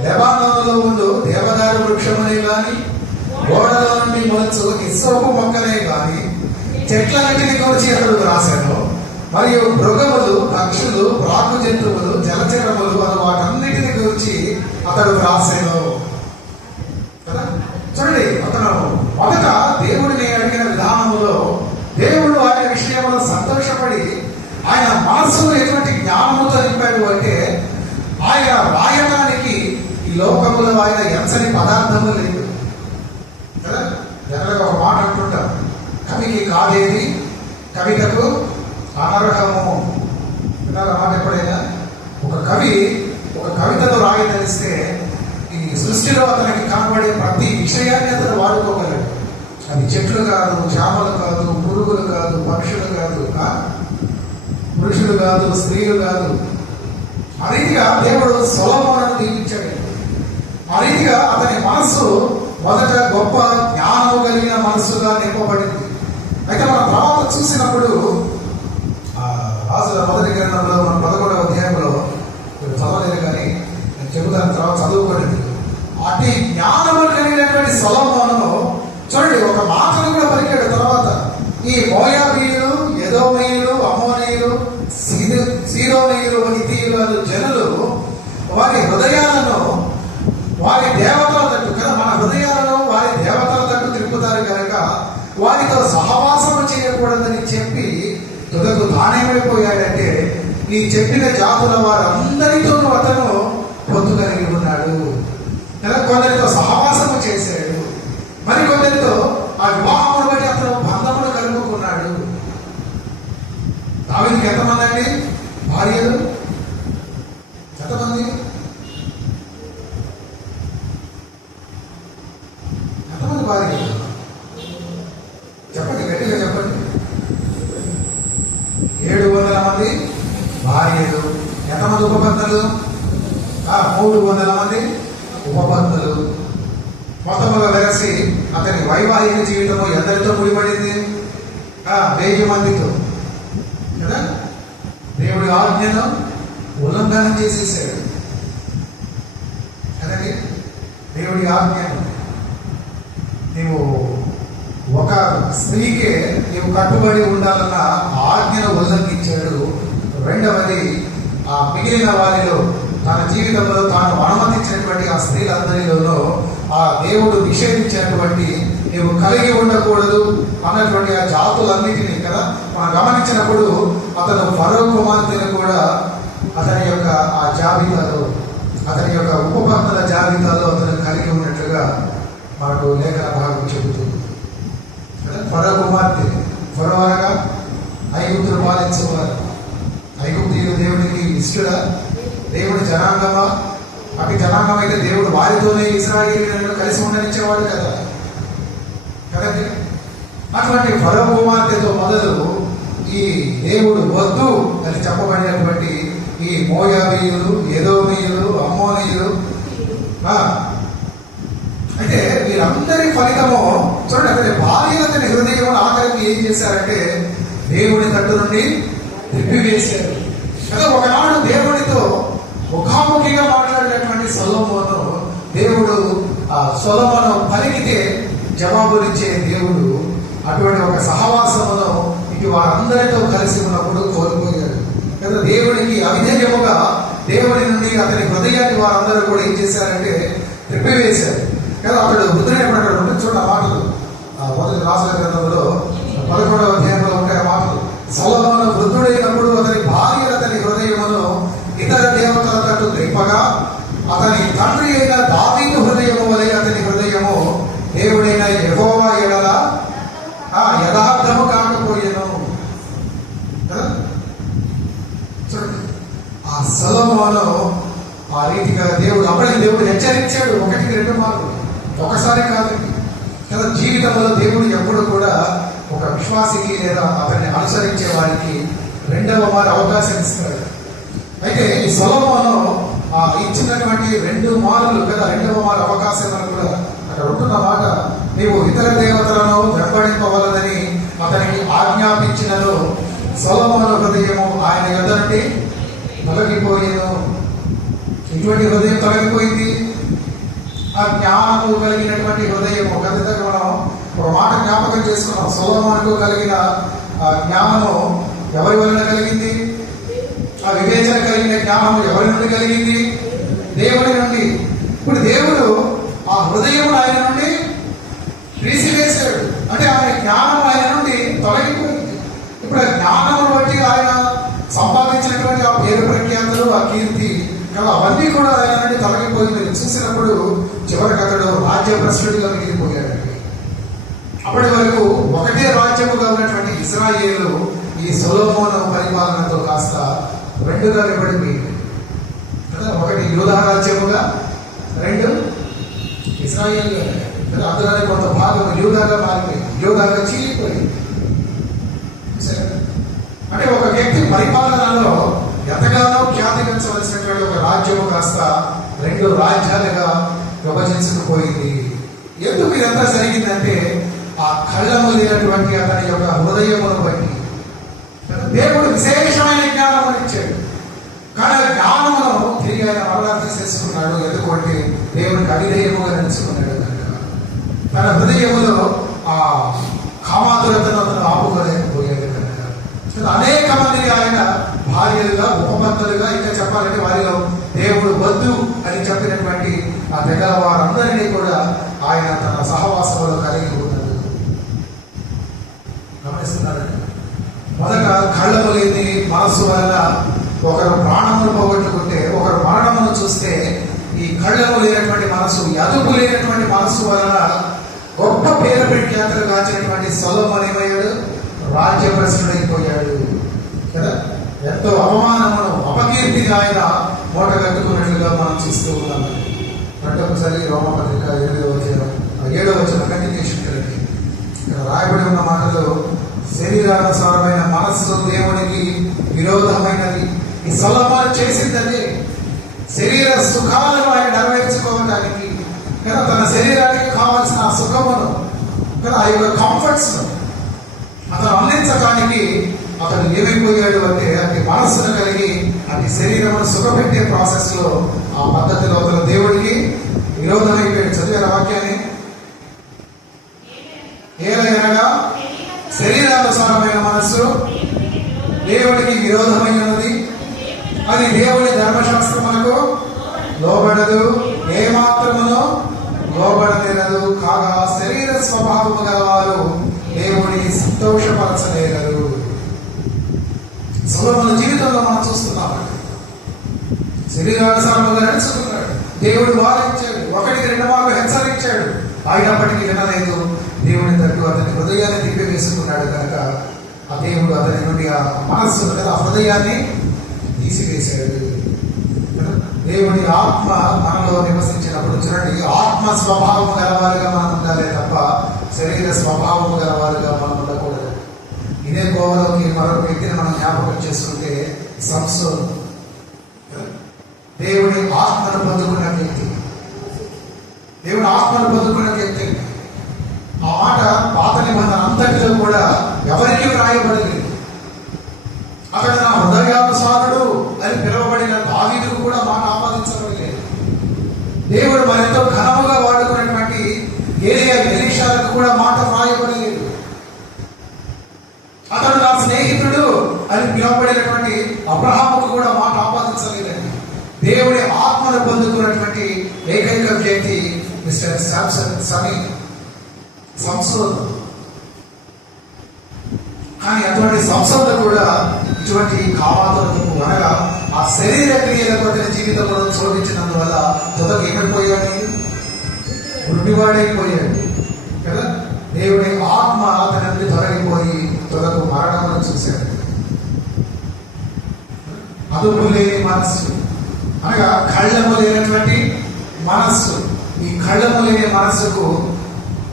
లెబానోనులో ఉండు దేవదారు వృక్షమునే గాని, గోడలో నుండి మొలచు ఇస్సోపు మొక్కలే గాని చెట్లన్నిటిని గురించి అతడు రాశాను. మరియు మృగములు, పక్షులు, ప్రాకు జంతువులు, జలచరములు అని వాటన్నిటిని గురించి అతడు రాశాను కదా. చూడండి, అతను మొదట దేవుడిని అడిగిన విధానములో దేవుడు ఆయన విషయంలో సంతోషపడి ఆయన మనస్సును ఎటువంటి జ్ఞానముతో నింపాడు అంటే, ఆయన రాయడానికి ఈ లోకములో ఆయన ఎంచని పదార్థము లేదు కదా. జనరల్గా ఒక మాట అంటుంటాం, కవికి కాదేది కవితకు అనర్హము. విన్నారా మాట ఎప్పుడైనా? ఒక కవి ఒక కవితను రాయదలిస్తే ఈ సృష్టిలో అతనికి కనబడే ప్రతి విషయాన్ని అతను వాడుకోగలడు. అది చెట్లు కాదు, చేమలు కాదు, పురుగులు కాదు, పక్షులు కాదు, పురుషులు కాదు, స్త్రీలు కాదు. ఆ రీతిగా దేవుడు సొలొమోనును దీవించాడు. ఆ రీతిగా అతని మనస్సు మొదట గొప్ప జ్ఞానము కలిగిన మనస్సుగా నింపబడింది. అయితే మనం తర్వాత చూసినప్పుడు రాజుల మొదటి గ్రంథంలో మన 11వ అధ్యాయంలో చదవలేదు కానీ నేను చెబుతాను, తర్వాత చదువుకోలేదు. అటు జ్ఞానము కలిగినటువంటి సొలొమోనును చూడండి, ఒక మాటను కూడా పలికాడు. తర్వాత ఈ మోయాబీయులు, ఎదోమీయులు, అమ్మోనీయులు, సీదోనీయులు, హిత్తీయులు అనే జనులు వారి హృదయాలను వారి దేవతల తట్టు కదా, మన హృదయాలను వారి దేవతల తట్టు తిప్పుతారు కనుక వారితో సహవాసము చేయకూడదని చెప్పి తుదకు తానేమైపోయాడంటే, ఈ చెప్పిన జాతుల వారందరితోనూ అతను పొత్తు కలిగి ఉన్నాడు. కొందరితో సహవాసము చేశాడు, మరికొందరితో ఆ వివాహమును బట్టి అతను బంధమును కలుపుకున్నాడు. దావీదుకి ఎంతమంది అండి భార్యలు? ఎంతమంది? ఎంతమంది భార్యలు చెప్పండి, గట్టిగా చెప్పండి. 700 మంది భార్యలు. ఎంతమంది ఉపపత్నులు? 300 మంది ఉపపత్నులు. మొత్తముగా కలిసి అతని వైవాహిక జీవితము ఎందరితో ముడిపడింది? 1000 మందితో కదా. దేవుడి ఆజ్ఞను ఉల్లంఘన చేసేసాడు కదండి. దేవుడి ఆజ్ఞను నీవు ఒక స్త్రీకే నీవు కట్టుబడి ఉండాలన్న ఆజ్ఞను ఉల్లంఘించాడు. రెండవది, ఆ మిగిలిన వారిలో తన జీవితంలో తాను అనుమతించినటువంటి ఆ స్త్రీలందరిలోనూ ఆ దేవుడు నిషేధించినటువంటి నీవు కలిగి ఉండకూడదు అన్నటువంటి ఆ జాతులన్నిటినీ కదా మనం గమనించినప్పుడు అతను ఫరో కుమార్తెను కూడా అతని యొక్క ఆ జాబితాలో, అతని యొక్క ఉపపత్నుల జాబితాలో అతను కలిగి ఉన్నట్లుగా మనకు లేఖన భాగం చెబుతుంది కదా. ఫరో కుమార్తె, ఫరో అనగా ఐగుప్తులు పాలించేవారు. ఐగుప్తీయులు దేవుడికి ఇష్టడా? దేవుడి జనాంగమా? అటు జనాంగం అయితే దేవుడు వారితోనే ఇశ్రాయేలీయులను కలిసి ఉండనిచ్చేవాడు కదా కదండి. అటువంటి ఫరో కుమార్తెతో మొదలు ఈ దేవుడు వద్దు అని చెప్పబడినటువంటి ఈ మోయాబీయులు, ఎదోమీయులు, అమ్మోనీయులు, అయితే వీరందరి ఫలితము చూడండి. అతని భార్యలు అతని హృదయం ఆఖరికి ఏం చేశారంటే దేవుడి తట్టు నుండి తిప్పివేశారు. అంటే ఒకనాడు దేవుడితో ముఖాముఖిగా మాట్లాడినటువంటి సొలొమోను దేవుడు ఆ సొలొమోను పలికితే జవాబునిచ్చే దేవుడు అటువంటి ఒక సహవాసమును ఇటు వారందరితో కలిసి ఉన్నప్పుడు కోల్పోయాడు కదా. దేవుడికి అవిధేయముగా దేవుడి నుండి అతని హృదయాన్ని వారందరూ కూడా ఏం చేశారంటే తిప్పివేశారు కదా. అతడు వృద్ధుడైనప్పుడు ఉంటే చూడండి ఆ మాటలు మొదటి రాజుల గ్రంథంలో 11వ అధ్యాయంలో ఉంటాయి ఆ మాటలు. సొలొమోను వృద్ధుడైనప్పుడు అతని భార్యలు అతని హృదయమును ఇతర దేవతల తట్టు త్రిప్పగా అతని తండ్రి అయిన దావీదు హృదయము వలె అతని హృదయము దేవుడైన యెహోవా ఎడల యథార్థము కాకపోయేను కదా. చూడండి ఆ సొలొమోను ఆ రీతిగా దేవుడు అప్పటికి దేవుడు హెచ్చరించాడు 1-2 మార్లు, ఒకసారి కాదు కదా. జీవితంలో దేవుడు ఎప్పుడు కూడా ఒక విశ్వాసికి లేదా అతన్ని అనుసరించే వారికి రెండవ మారు అవకాశం ఇస్తాడు. అయితే ఈ సొలొమోను ఇచ్చినటువంటి 2 మార్లు కదా, రెండవ మారు అవకాశం అని కూడా అక్కడ ఉంటున్న మాట, నీవు ఇతర దేవతలను వెంబడింపవలదని అతనికి ఆజ్ఞాపించినను సొలొమోను హృదయము ఆయన యొద్ద నుండి తొలగిపోయేను. ఇటువంటి హృదయం తొలగిపోయింది, ఆ జ్ఞానము కలిగినటువంటి హృదయము. ఖచ్చితంగా మనం ఒక మాట జ్ఞాపకం చేసుకున్నాం. సొలొమోనుకు కలిగిన ఆ జ్ఞానము ఎవరి వలన కలిగింది? ఆ వివేచన కలిగిన జ్ఞానము ఎవరి నుండి కలిగింది? దేవుడి నుండి. ఇప్పుడు దేవుడు ఆ హృదయం ఆయన నుండి తీసివేశాడు. అంటే ఆయన జ్ఞానం ఆయన నుండి తొలగిపోయింది. ఇప్పుడు ఆ జ్ఞానమును బట్టి ఆయన సంపాదించినటువంటి ఆ పేరు ప్రఖ్యాతులు, ఆ కీర్తి కదా, అవన్నీ కూడా ఆయన నుండి తొలగిపోయింది. చూసినప్పుడు చివరికి అతడు రాజ్యభ్రష్టుడిగా మిగిలిపోయాడు. అప్పటి వరకు ఒకటే రాజ్యముగా ఉన్నటువంటి ఇశ్రాయేలు ఈ సొలొమోను పరిపాలనతో కాస్త 2గా విభజించింది కదా. ఒకటి యూదా రాజ్యముగా, 2 ఇశ్రాయేల్ కదా. అందులోనే కొంత భాగం యూదాగా మారిపోయింది, యూదాగా చీలిపోయింది. అంటే ఒక వ్యక్తి పరిపాలనలో ఎంతగానో ఖ్యాతించవలసినటువంటి ఒక రాజ్యము కాస్త 2 రాజ్యాలుగా విభజించుకుపోయింది. ఎందుకు ఇదంతా జరిగిందంటే ఆ కళ్ళము లేనటువంటి అతని యొక్క హృదయమును బట్టి దేవుడు విశేషమైన జ్ఞానమును ఇచ్చాడు. కానీ ఆ జ్ఞానమును తిరిగి ఆయన మరలా తీసేసుకున్నాడు. ఎందుకంటే దేవుడికి అవిధేయముగా నడుచుకున్నాడు కనుక తన హృదయములో ఆ కామాతురతను అతను ఆపుకోలేకపోయాడు కనుక అనేక మందిని ఆయన భార్యలుగా, ఉపపత్తులుగా, ఇంకా చెప్పాలంటే వారిలో దేవుడు వద్దు అని చెప్పినటువంటి ఆ తెగల వారందరినీ కూడా ఆయన తన సహవాసములో కలిగి ఉన్నాడు. గమనిస్తున్నారండి. మొదట కళ్ళము లేని మనస్సు వలన ఒకరు ప్రాణమును పోగొట్టుకుంటే, ఒకరు మరణమును చూస్తే, ఈ కళ్ళము లేనటువంటి మనసు, అదుపు లేనటువంటి మనస్సు వలన గొప్ప పేరు ప్రఖ్యాతులు కాచినటువంటి సొలొమోను ఏమయ్యాడు? రాజ్యభ్రష్టుడైపోయాడు కదా. ఎంతో అవమానమును, అపకీర్తిగా ఆయన మూట కట్టుకున్నట్లుగా మనం చూస్తూ ఉన్నాము. రెండవసారి రోమపత్రిక 7వ వచనం కంటిన్యూషన్ కలిగి ఇక్కడ రాయబడి ఉన్న మాటలు, శరీరానుసారమైన మనస్సు దేవునికి విరోధమైనది. ఈ సొలొమోను చేసిందని శరీర సుఖాలను ఆయన నెరవేర్చుకోవడానికి కదా, తన శరీరానికి కావాల్సిన ఆ సుఖమును కదా, ఆ యొక్క కంఫర్ట్స్ అతను అందించడానికి అతను ఏమైపోయాడు అంటే అతి మనస్సును కలిగి అతి శరీరమును సుఖపెట్టే ప్రాసెస్ లో ఆ పద్ధతిలో అతను దేవుడికి విరోధమైపోయాడు. చదివారు వాక్యాన్ని? ఏలైనగా శరీరానుసారమైన మనస్సు దేవుడికి విరోధమైనది, అది దేవుని ధర్మశాస్త్రములకు లోబడదు, ఏమాత్రమును లోబడలేరదు. కాగా శరీర స్వభావము గలవారు దేవుడిని సంతోషపరచలేరు. సొలొమోను జీవితంలో మనం చూస్తున్నాం, శరీరానుసారముగా నడుచుకున్నాడు. దేవుడు వారించాడు, 1-2 మార్లు హెచ్చరించాడు, అయినప్పటికీ వినలేదు. దేవుని తట్టు అతని హృదయాన్ని తిప్పి వేసుకున్నాడు కనుక ఆ దేవుడు అతని నుండి ఆ మనస్సును కదా, ఆ హృదయాన్ని తీసివేశాడు. దేవుని ఆత్మ మనలో నివసించినప్పుడు చూడండి, ఆత్మ స్వభావము గలవారుగా మనం ఉండాలి తప్ప శరీర స్వభావము గలవారుగా మనం ఉండకూడదు. ఇదే కోవలోకి మరొక వ్యక్తిని మనం జ్ఞాపకం చేసుకుంటే సంసోను, దేవుని ఆత్మను పొందుకున్న వ్యక్తి, దేవుని ఆత్మను పొందుకున్న వ్యక్తి. ఆ మాట పాత నిబంధన అంతటిలో కూడా ఎవరికీ వ్రాయబడలేదు. అతడు నా హృదయానుసారుడు అని పిలువబడిన దావీదుకు కూడా మాట ఆపాదించబడలేదు. దేవుడు మరెంతో ఘనముగా వాడుకున్నటువంటి ఏలియా, ఎలీషాలకు కూడా మాట వ్రాయబడలేదు. అతడు నా స్నేహితుడు అని పిలువబడినటువంటి అబ్రహాముకు కూడా మాట ఆపాదించలేదండి. దేవుడి ఆత్మను పొందుకున్నటువంటి ఏకైక వ్యక్తి మిస్టర్ సంసోను. కానీ అటువంటి సంసోను కూడా ఇటువంటి కావాలకు అనగా ఆ శరీర క్రియలకు అతని జీవితంలో శోధించినందువల్ల తుదకు ఏమైపోయాడు? గుడ్డివాడైపోయాడు కదా. దేవుడి ఆత్మ అతని నుండి తొలగిపోయి తుదకు మరణమును చూశాడు. అదుపు లేని మనస్సు అనగా కళ్ళము లేనటువంటి మనస్సు. ఈ కళ్ళము లేని మనస్సుకు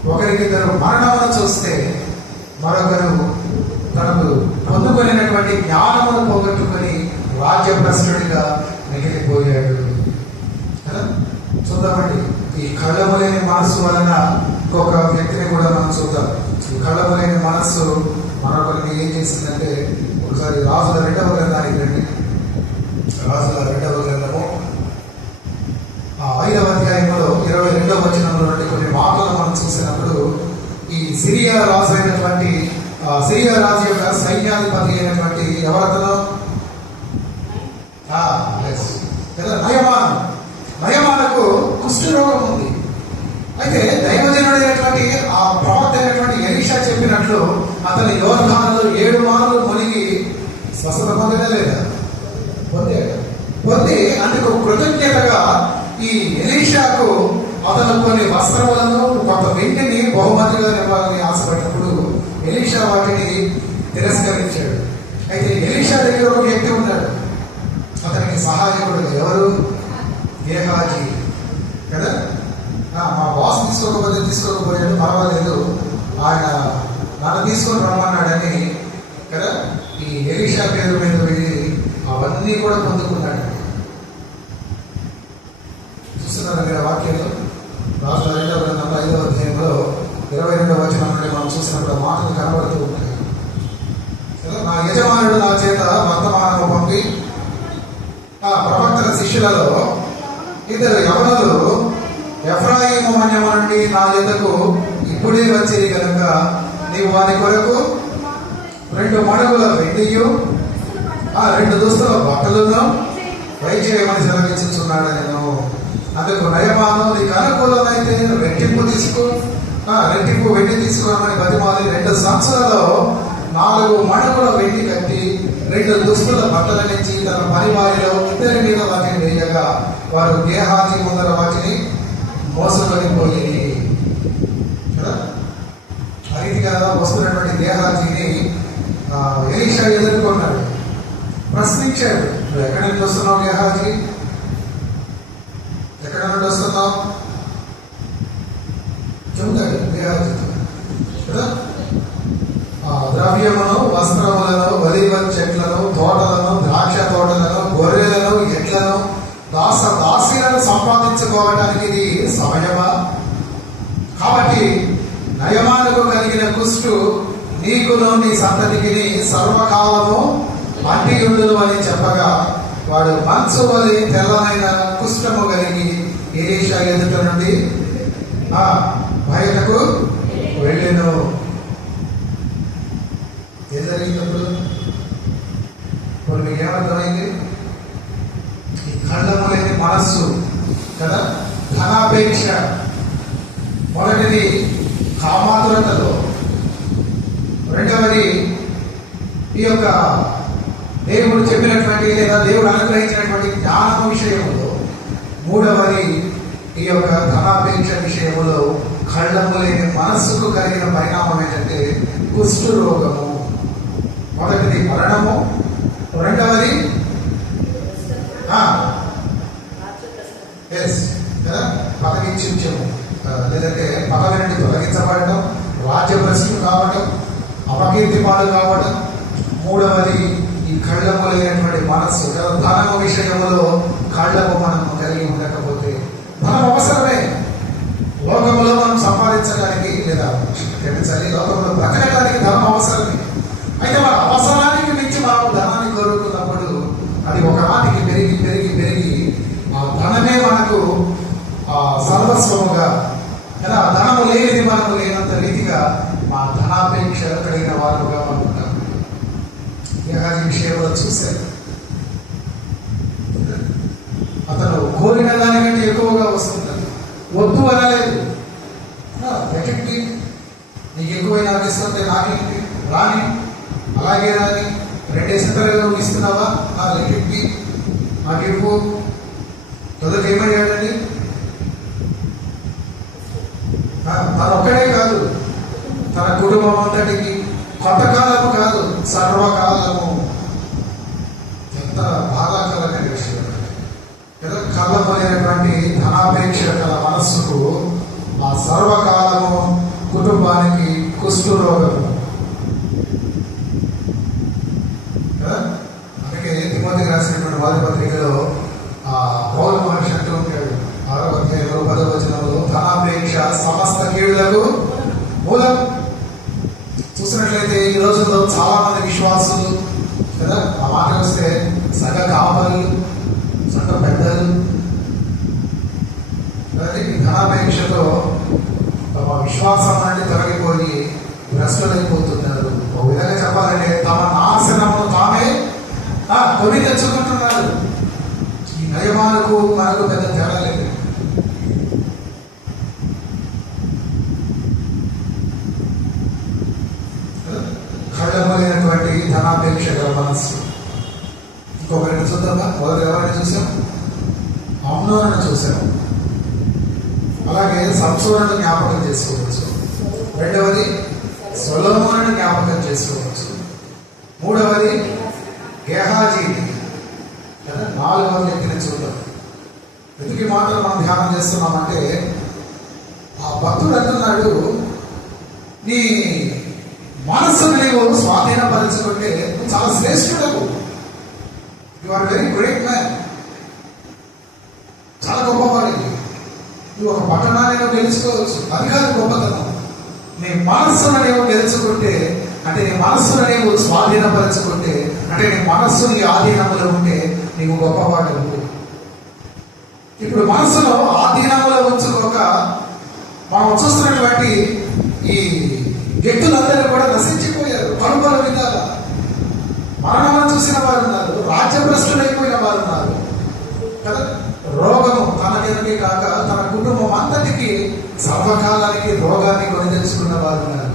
1-2 మరణమును చూస్తే మరొకరు తనకు పొందుకొనినటువంటి జ్ఞానమును పోగొట్టుకొని రాజ్యభ్రష్టుడిగా మిగిలిపోయాడు కదా. చూద్దామండి, ఈ కళ్ళము లేని మనస్సు వలన ఇంకొక వ్యక్తిని కూడా మనం చూద్దాం. ఈ కళ్ళము లేని మనస్సు మరొకరిని ఏం చేసిందంటే, ఒకసారి రాజుల 2వ గ్రంథానికి రండి. రాజుల 2వ గ్రంథము 5వ అధ్యాయంలో 22వ వచనంలో నుండి కొన్ని మాటలు మనం చూసినప్పుడు, ఈ సిరియా రాజు అయినటువంటి సిరియా రాజు యొక్క సైన్యాధిపతి అయినటువంటి ఎవరతను నయమానకు కుష్ఠరోగం ఉంది. అయితే దైవజనుడైనటువంటి ఆ ప్రవక్త అయినటువంటి ఎలీషా చెప్పినట్లు అతని యోర్దానులో 7 మార్లు మునిగి స్వస్థత పొందలేదా? పొంది అందుకు కృతజ్ఞతగా ఈ ఎలీషాకు అతను కొన్ని వస్త్రములను కొంత వెండిని బహుమతిగా ఇవ్వాలని ఆశపడినప్పుడు ఎలీషా వాటిని తిరస్కరించాడు. అయితే ఎలీషా దగ్గర ఒక వ్యక్తి ఉన్నాడు, అతనికి సహాయకుడు ఎవరు? గేహాజీ కదా. మా బాస్ తీసుకోకపోయాడు, పర్వాలేదు, ఆయన నన్ను తీసుకొని రమ్మన్నాడని కదా ఈ ఎలీషా పేరు మీద వెళ్ళి అవన్నీ కూడా పొందుకున్నాడు. చూస్తున్నారు మీరు వాక్యంలో రాజుల 2వ గ్రంథం 5వ అధ్యాయంలో 22వ వచనం నుండి మనం చూసినప్పుడు మాటలు కనబడుతూ ఉంటాయి. నా యజమానుడు నా చేత వర్తమానము పంపి ప్రవక్తల శిష్యులలో 2 యవనులు ఎఫ్రాయిము మన్యము నుండి నా యొద్దకు ఇప్పుడే వచ్చేది కనుక నీవు వారి కొరకు 2 మణుగుల వెండియు 2 దుస్తుల బట్టలను దయచేయమని సెలవించుచున్నాడు. నేను అందుకు నయమాను, నీకు అనుకూలమైతే రెట్టింపు వెండి తీసుకోమని బతిమాలి 2 సంవత్సరాలలో 4 మణుగుల వెండి కట్టి 2 దుస్తుల బట్టలనిచ్చి తన పని వారిలో 2 మీద వాటిని వేయగా వారు గేహాజీ ముందర వాటిని మోసుకొని పోయి కదా. ఆ రీతిగా వస్తున్నటువంటి గేహాజీని ఎలీషా ఎదుర్కొన్నాడు, ప్రశ్నించాడు. నువ్వు ఎక్కడి నుండి వస్తున్నావు గేహాజీ? ఎక్కడ నుండి వస్తున్నావు చెబుతాడు గేహాజీతో కదా. ద్రవ్యమును, వస్త్రములను, ఒలీవ చెట్లను, తోటలను, ద్రాక్ష తోటలను, గొర్రెలను, ఎట్లను, దాసీలను సంపాదించుకోవడానికి ఇది సమయమా? కాబట్టి నయమానుకు కలిగిన కుష్టు నీకును నీ సంతతికి సర్వకాలము అంటియుండును అని చెప్పగా వాడు మంచు వలె తెల్లనైన కుష్ఠము కలిగి ఎలీషా ఎదుట నుండి బయటకు వెళ్ళెను. ఏం జరిగినప్పుడు ఇప్పుడు మీకు ఏమర్థమైంది? ఈ కళ్ళము లేని మనస్సు కదా, ధనాపేక్ష, మొదటిది కామాతురతలో, రెండవది ఈ యొక్క దేవుడు చెప్పినటువంటి లేదా దేవుడు అనుగ్రహించినటువంటి జ్ఞానము విషయములో, మూడవది ఈ యొక్క ధనాపేక్ష విషయములో కళ్ళము లేని మనస్సుకు కలిగిన పరిణామం ఏంటంటే కుష్ఠు రోగము. మొదటిది మరణము, రెండవది పదవి చించము లేదంటే పదవి నుండి తొలగించబడటం, రాజ్యభ్రష్టు కావటం, అపకీర్తి పాలు కావటం, మూడవది ఈ కళ్ళము లేనటువంటి మనస్సు. ధనము విషయములో కళ్ళము మనం కలిగి ఉండకపోతే, ధనం అవసరమే లోకంలో మనం సంపాదించడానికి లేదా క్షమించాలి, లోకంలో బ్రతకడానికి ధనం అవసరమే. అయితే మన అవసరానికి మించి మనం ధనాన్ని కోరుకున్నప్పుడు అది ఒకనాటికి పెరిగి పెరిగి పెరిగి ఆ ధనమే మనకు సర్వస్వముగా కదా. ధనము లేనిది మనకు లేనంత రీతిగా మా ధనాపేక్ష కలిగిన వారుగా మనం ఉంటాం. గేహాజీ విషయంలో చూశారు, అతను కోరిన దానికంటే ఎక్కువగా వస్తుంటాడు. వద్దు అనలేదు, ఎక్కడికి నీకు ఎక్కువైనా ఇస్తుంటే నాకేంటి రాని, అలాగే రాని, 2 సెంటర్లు ఇస్తున్నావా లెక్కి నాకు ఎక్కువ. మొదటి ఏమయ్యాడండి, తను ఒక్కడే కాదు, తన కుటుంబం అంతటికి కొంతకాలము కాదు సర్వకాలము. ఎంత బాధాకరమైన విషయం కదా. కళ్ళమనేటువంటి ధనాపేక్ష గల మనస్సుకు ఆ సర్వకాలము కుటుంబానికి కుష్ఠు రోగము రోజుల్లో చాలా మంది విశ్వాసులు కదా, ఆ మాట వస్తే సగ కాపలు, సగ పెద్దలు ధనాపేక్షతో తమ విశ్వాసం నుండి తొలగిపోయి భ్రష్టులైపోతున్నారు. ఒక విధంగా చెప్పాలంటే తమ నాశనము తామే కొని తెచ్చుకుంటున్నారు. ఈ నయమాలకు మనకు పెద్ద తేడా లేదు. కళ్ళమలేనటువంటి ధనాపేక్ష గల మనస్సు. ఇంకొకరిని చూద్దామా? మొదటి ఎవరిని చూసాం? అమ్నోను చూసాం. అలాగే సంసోనుని జ్ఞాపకం చేసుకోవచ్చు. రెండవది సొలొమోనుని జ్ఞాపకం చేసుకోవచ్చు. మూడవది గెహాజీని. నాలుగవ వ్యక్తిని చూద్దాం. ఎందుకు మాత్రం మనం ధ్యానం చేస్తున్నామంటే, ఆ భక్తుడు అంటున్నాడు, నీ మనస్సును నీవు స్వాధీనపరచుకుంటే నువ్వు చాలా శ్రేష్ఠుడవు. You are very great man. చాలా గొప్పవాడి. నువ్వు ఒక పట్టణాన్ని నువ్వు గెలుచుకోవచ్చు. అది కాదు గొప్పతనం. నీ మనస్సును నీవు గెలుచుకుంటే, అంటే నీ మనస్సును నీవు స్వాధీనపరచుకుంటే, అంటే నీ మనస్సు నీ ఆధీనంలో ఉంటే నీవు గొప్పవాడు. ఇప్పుడు మనస్సులో ఆధీనంలో ఉంచుకోక మనం చూస్తున్నటువంటి ఈ వ్యక్తులందరూ కూడా నశించిపోయారు. పలు విధాల మరణాలను చూసిన వారు ఉన్నారు, రాజ్యభ్రష్టులైపోయిన వారు ఉన్నారు కదా. రోగము తనకి కాక తన కుటుంబం అంతటికి సర్వకాలానికి రోగాన్ని కొని తెచ్చుకున్న వారు ఉన్నారు.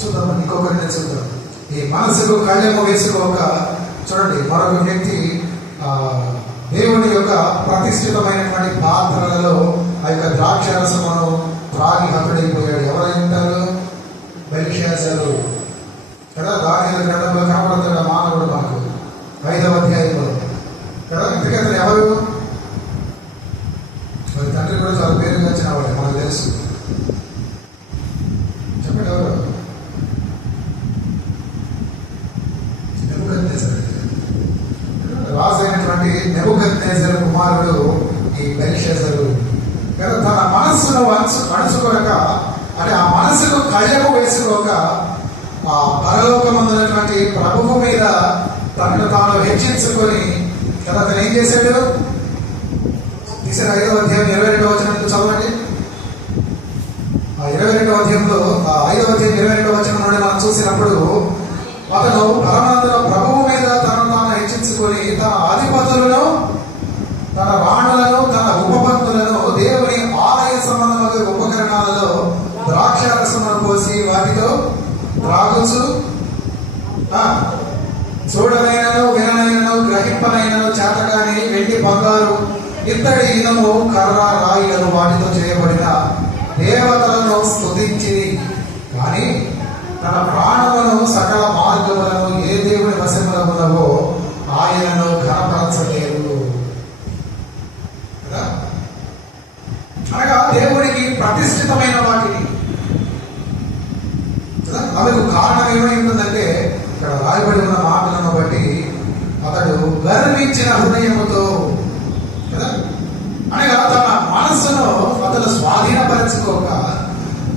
చూద్దాం, ఇంకొకరిని చూద్దాం. ఈ మనసుకు కళ్ళెము వేసుకోక చూడండి, మరొక వ్యక్తి దేవుని యొక్క ప్రతిష్ఠితమైనటువంటి పాత్రలలో ఆ యొక్క ద్రాక్షరసమును త్రాగి హతుడైపోయాడు. ఎవరై ఉంటారు? బెల్షాజరు కదా. దానియేలు గ్రంథంలో కనబడతాడు మానవుడు మనకు 5వ అధ్యాయంలో కదా. ఎందుకంటే ఎవరు? మరి తండ్రి కూడా చాలా పేరుగా వచ్చిన వాడే, మనకు తెలుసు. చెప్పండి ఎవరు? రాజైనటువంటి నెబుకద్నెజరు కుమారుడు ఈ బెల్షాజరు కదా. తన మనస్సును అణుచుకోక, అంటే ఆ మనస్సును కళ్ళకు వేసుకోక, ఆ పరలోకమందున్నటువంటి ప్రభువు మీద తనను తాను హెచ్చించుకొని కదా అతను ఏం చేశాడు? తీసిన 5వ అధ్యాయం 22వ వచనం చదవండి. ఆ 22వ అధ్యాయంలో 5వ అధ్యాయం 22వ వచనం నుండి మనం చూసినప్పుడు అతను పరమానంద ప్రభువు మీద తనను తాను హెచ్చించుకొని తన అధిపతులను, తన రాణులను, తన ఉపపత్తులను దేవుని ఆలయ సంబంధమైన ఉపకరణాలలో ద్రాక్షారసమును పోసి వాటితో త్రాగుచు, చూడనైనను విననైనను గ్రహింపనైనను చేతగాని వెండి బంగారు ఇత్తడి ఇనుము కర్ర రాయిలను వాటితో చేయబడిన దేవతలను స్తుతించి, కానీ తన ప్రాణములను సకల మార్గములను ఏ దేవుని వశములమునవో ఆయనను ఘనపరచలేరు. అనగా దేవుడికి ప్రతిష్ఠితమైన వాటిని అందుకు కారణం ఏమై ఉంటుందంటే, ఇక్కడ రాయబడి ఉన్న మాటలను బట్టి అతడు గర్వించిన హృదయముతో కదా, అనగా తన మనస్సును అతను స్వాధీనపరచుకోక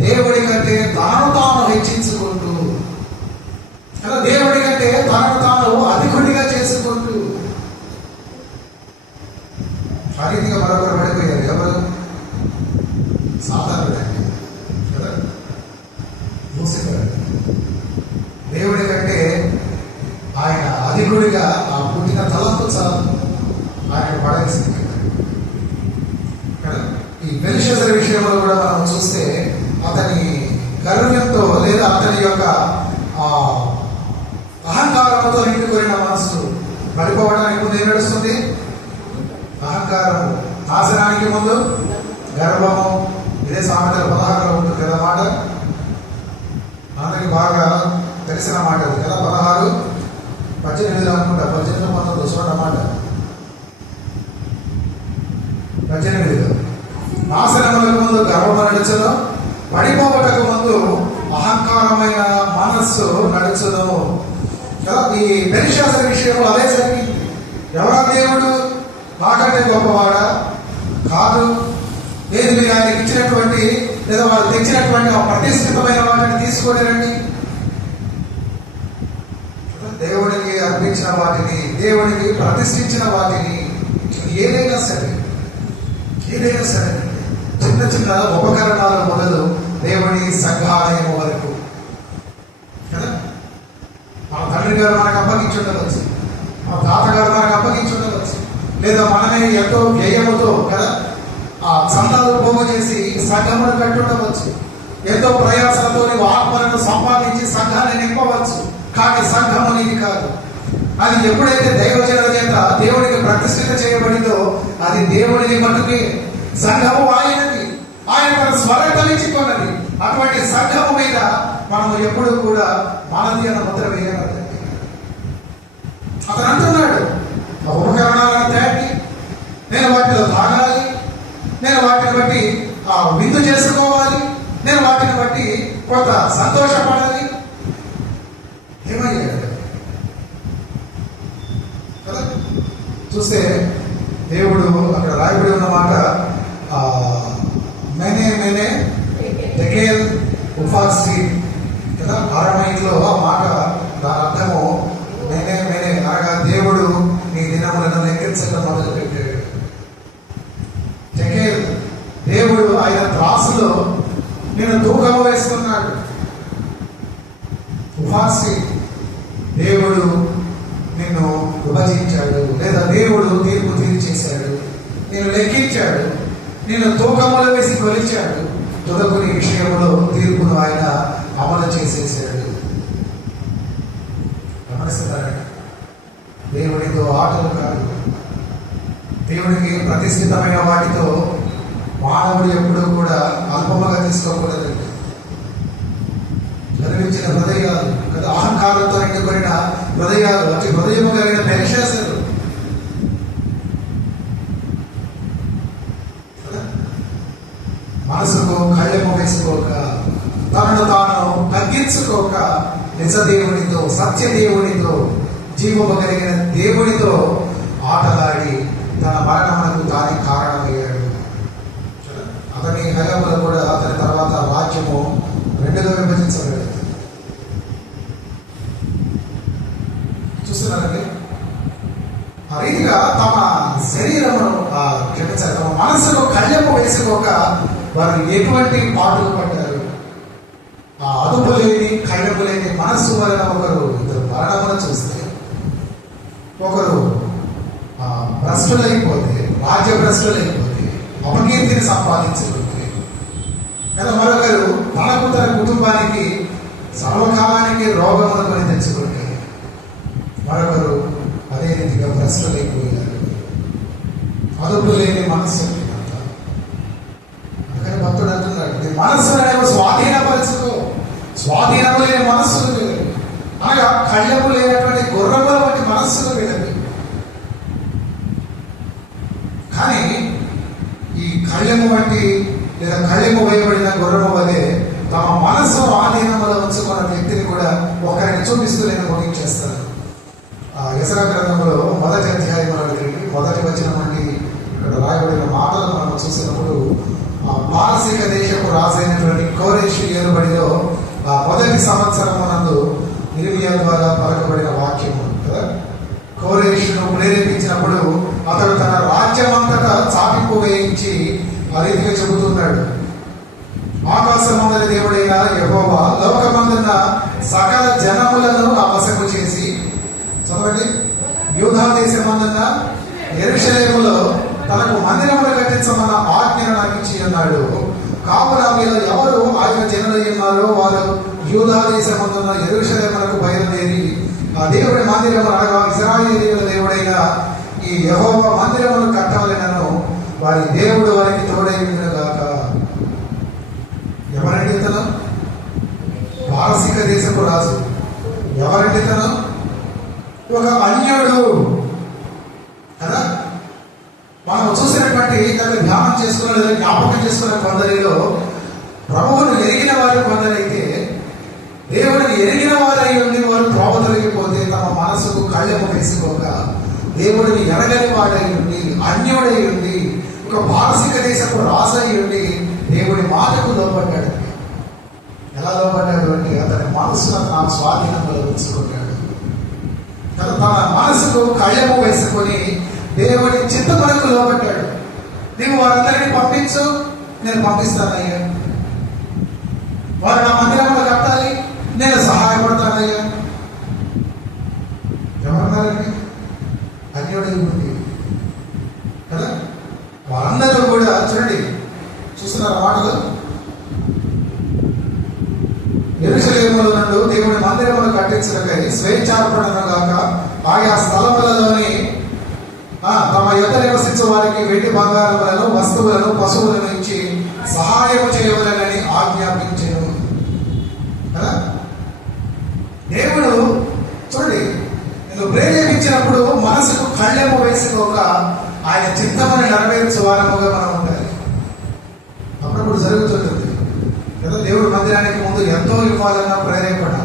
దేవుడి కంటే తనను తాను హెచ్చించుకుంటూ కదా, దేవుడి కంటే తనను తాను అధికుడిగా చేసుకుంటూ ఆ రీతిగా మరొకరు పడిపోయారు. ఎవరు? సాధారణ కదా, లూసిఫర్. దేవుడి కంటే ఆయన అధికుడిగా ఆ పుట్టిన తలంపు చాలు ఆయన పడేసింది కదా. ఈ బెల్షాజరు విషయంలో కూడా మనం చూస్తే అతని గర్వంతో లేదా అతని యొక్క అహంకారంతో నిండుకొనిన మనస్సు పడిపోవడానికి ముందు ఏం నడుస్తుంది? అహంకారము. నాశనానికి ముందు గర్వము. ఇదే సామెతల 16లో ఉంటుంది కదా మాట. అందరికి బాగా తెలిసిన మాట అది కదా. 16, 18 అనుకుంటా, 18, 19 చూడండి మాట. 18 నాశనములకు ముందు గర్వము నడుచును, పడిపోవటకు ముందు అహంకారమైన మనస్సు నడుచును కదా. ఈ బెల్షాజరు విషయంలో అదే జరిగింది. ఎవరా దేవుడు? నాకంటే గొప్పవాడా? కాదు. లేదు, మీరు ఆయనకి ఇచ్చినటువంటి లేదా వారు తెచ్చినటువంటి ఆ ప్రతిష్ఠితమైన వాటిని తీసుకొని రండి. దేవుడికి అర్పించిన వాటిని, దేవుడికి ప్రతిష్ఠించిన వాటిని, ఏదైనా సరే చిన్న చిన్న ఉపకరణాలు మొదలు దేవుని సంఘాలయం వరకు కదా. మన తండ్రి గారు మనకు అప్పగించి ఉండవచ్చు, మన తాతగారు మనకు అప్పగించి ఉండవచ్చు, లేదా మనమే ఎంతో వ్యయముతో కదా ఆ సంతాలు పోగు చేసి సంఘమును కట్టుండవచ్చు, ఎంతో ప్రయాసంతో ఆత్మలను సంపాదించి సంఘాన్ని నింపవచ్చు. కానీ సంఘము నీది కాదు. అది ఎప్పుడైతే దైవజనుల చేత దేవుడికి ప్రతిష్ఠిత చేయబడిందో అది దేవుడిని మట్టుకే. సంఘము ఆయనది, ఆయన తన స్వరం కలిగించుకున్నది. అటువంటి సంఘము మీద మనము ఎప్పుడు కూడా మనది అన్న ముద్ర వేయగలదు. అతను అంటున్నాడు, ఉపకరణాలను తేటి నేను వాటిలో తాగాలి, నేను వాటిని బట్టి విందు చేసుకోవాలి, నేను వాటిని బట్టి కొంత సంతోషపడాలి. ఏమయ్యాడు కదా. చూస్తే దేవుడు అక్కడ రాయబడి ఉన్న మాట మెనే టెకేల్ ఉఫాసి కదా. అరమైట్లో ఆ మాట దాని అర్థము మెనే అనగా దేవుడు నీ దినములను లెక్కించడం మొదలు పెట్టాడు. టెకేల్ దేవుడు ఆయన త్రాసులో నేను తూకము వేసుకున్నాడు. ఉఫాసి దేవుడు నిన్ను విభజించాడు, లేదా దేవుడు తీర్పు తీర్చేశాడు, నేను లెక్కించాడు, నేను తూకములు వేసి కొలిచాడు. తుదకుని విషయంలో తీర్పును ఆయన అమలు చేసేసాడు. గమనిస్తున్నారండి, దేవుడితో ఆటలు కాదు. దేవుడికి ప్రతిష్ఠితమైన వాటితో మానవుడు ఎప్పుడూ కూడా అల్పముగా తీసుకోకూడదండి. గర్వించిన హృదయాలు కదా, అహంకారంతో నిండిపోయిన హృదయాలు, అతి హృదయము కలిగిన పెరిషాసులు మనసుకు కళ్ళెము వేసుకోక, తనను తాను తగ్గించుకోక, నిజదేవునితో సత్యదేవునితో జీవము కలిగిన దేవునితో ఆటలాడి తన మరణమునకు తానే కారణమయ్యాడు. అతని హయాములో కూడా అతని తర్వాత రాజ్యము రెండుగా విభజించబడింది. చూస్తున్నారండి, ఆ రీతిగా తమ శరీరమును క్షమించారు, తమ మనసును కళ్ళెము వేసుకోక వారు ఎటువంటి పాటలు పడ్డారు. ఆ అదుపు లేని కళ్ళెము లేని మనస్సు వలన ఇద్దరు మరణమును చూస్తే, ఒకరు భ్రష్టులైపోతే, రాజ్య భ్రష్టులైపోతే, అపకీర్తిని సంపాదించకపోతే, లేదా మరొకరు తనకు తన కుటుంబానికి సర్వకాలానికి రోగమును కొని తెచ్చుకుంటే, మరొకరు అదే రీతిగా భ్రష్టులైపోయారు. అదుపు లేని మనస్సు. అందుకని భక్తుడు అంటున్నాడు, నీ మనస్సును స్వాధీనపరచుకో. స్వాధీనము లేని మనస్సులు వీళ్ళవి, అనగా కళ్ళెము లేనటువంటి గుర్రముల వంటి మనస్సులు వీళ్ళవి. కానీ ఈ కళ్ళెము వంటి లేదా కళ్ళెము వేయబడిన గుర్రము వలె తమ మనస్సు ఆధీనంలో ఉంచుకున్న వ్యక్తిని కూడా ఒకరిని చూపిస్తూ నేను ముగించేస్తాను. యెషయా గ్రంథంలో 1వ అధ్యాయంలోకి 1వ వచనం నుండి ఇక్కడ రాయబడిన మాటలను మనం చూసినప్పుడు, పారసీక దేశపు రాజైనటువంటి కోరేషు ఏలుబడిలో 1వ సంవత్సరమునందు ఇర్మియా ద్వారా పలకబడిన వాక్యము కదా. కోరేషును ప్రేరేపించినప్పుడు అతడు తన రాజ్యమంతటా చాటింపు వేయించి ఆ రీతిగా చెబుతున్నాడు, ఆకాశమందరి దేవుడైన యెహోవా లోకమందున్న సకల జనములను నా వశము చేసి, చదవండి, యూదా దేశమందున్న యెరూషలేములో తనకు మందిరములు కట్టించమన్న ఆజ్ఞను నాకు ఇచ్చి ఉన్నాడు. కావున మీలో ఎవరు ఆయన జనులై ఉన్నారో వారు యూదా దేశమందున్న యెరూషలేమునకు బయలుదేరి ఆ దేవుడి మందిరము అనగా ఇశ్రాయేలీయుల దేవుడైన ఈ యెహోవా మందిరమును కట్టవలెనను వారి దేవుడు వారికి తోడై ఉండుగాక. ఎవరండి ఇతను? పారసీక దేశపు రాజు. ఎవరండి ఇతను? ఒక అన్యుడు కదా. మనం చూసినటువంటి ధ్యానం చేసుకున్న లేదా జ్ఞాపకం చేసుకున్న కొందరిలో ప్రభువును ఎరిగిన వారు కొందరైతే, దేవుడిని ఎరిగిన వారై ఉండి వారు త్రోవ తొలగిపోతే తమ మనసుకు కళ్ళెము వేసుకోక, దేవుడిని ఎరగని వాడై ఉండి, అన్యుడై ఉండి, ఒక పారసీక దేశపు రాజై ఉండి దేవుడి మాటకు లోపడ్డాడు. ఎలా లోపడ్డాడు అంటే అతని మనసును తాను స్వాధీనంలో ఉంచుకున్నాడు. తన మనసుకు కళ్ళెము వేసుకొని దేవుడి చిత్తమునకు లోపడ్డాడు. నీవు వారందరినీ పంపించు, నేను పంపిస్తానయ్యా. వారు నా మందిరంలో కట్టాలి, నేను సహాయపడతానయ్యా. ఎవరన్నారండి? అన్యుడి ఉంది కదా. వారందరూ కూడా చూడండి, చూస్తున్నారు మాటలు. యెరూషలేములో నుండి దేవుని మందిరమును కట్టించడకై స్వేచ్ఛార్పణను గాక ఆయా స్థలములలోని తమ యొద్ద నివసించే వారికి వెండి బంగారములను వస్తువులను పశువులను ఇచ్చి సహాయం చేయవలనని ఆజ్ఞాపించెను కదా. దేవుడు చూడండి, నేను ప్రేరేపించినప్పుడు మనసుకు కళ్ళెము వేసుకోక ఆయన చిత్తమును నెరవేర్చే వారముగా మనం ఉండాలి. అప్పుడప్పుడు జరుగుతుంటుంది కదా. దేవుడు మందిరానికి ముందు ఎంతో ఇవ్వాలన్న ప్రేరేపణ,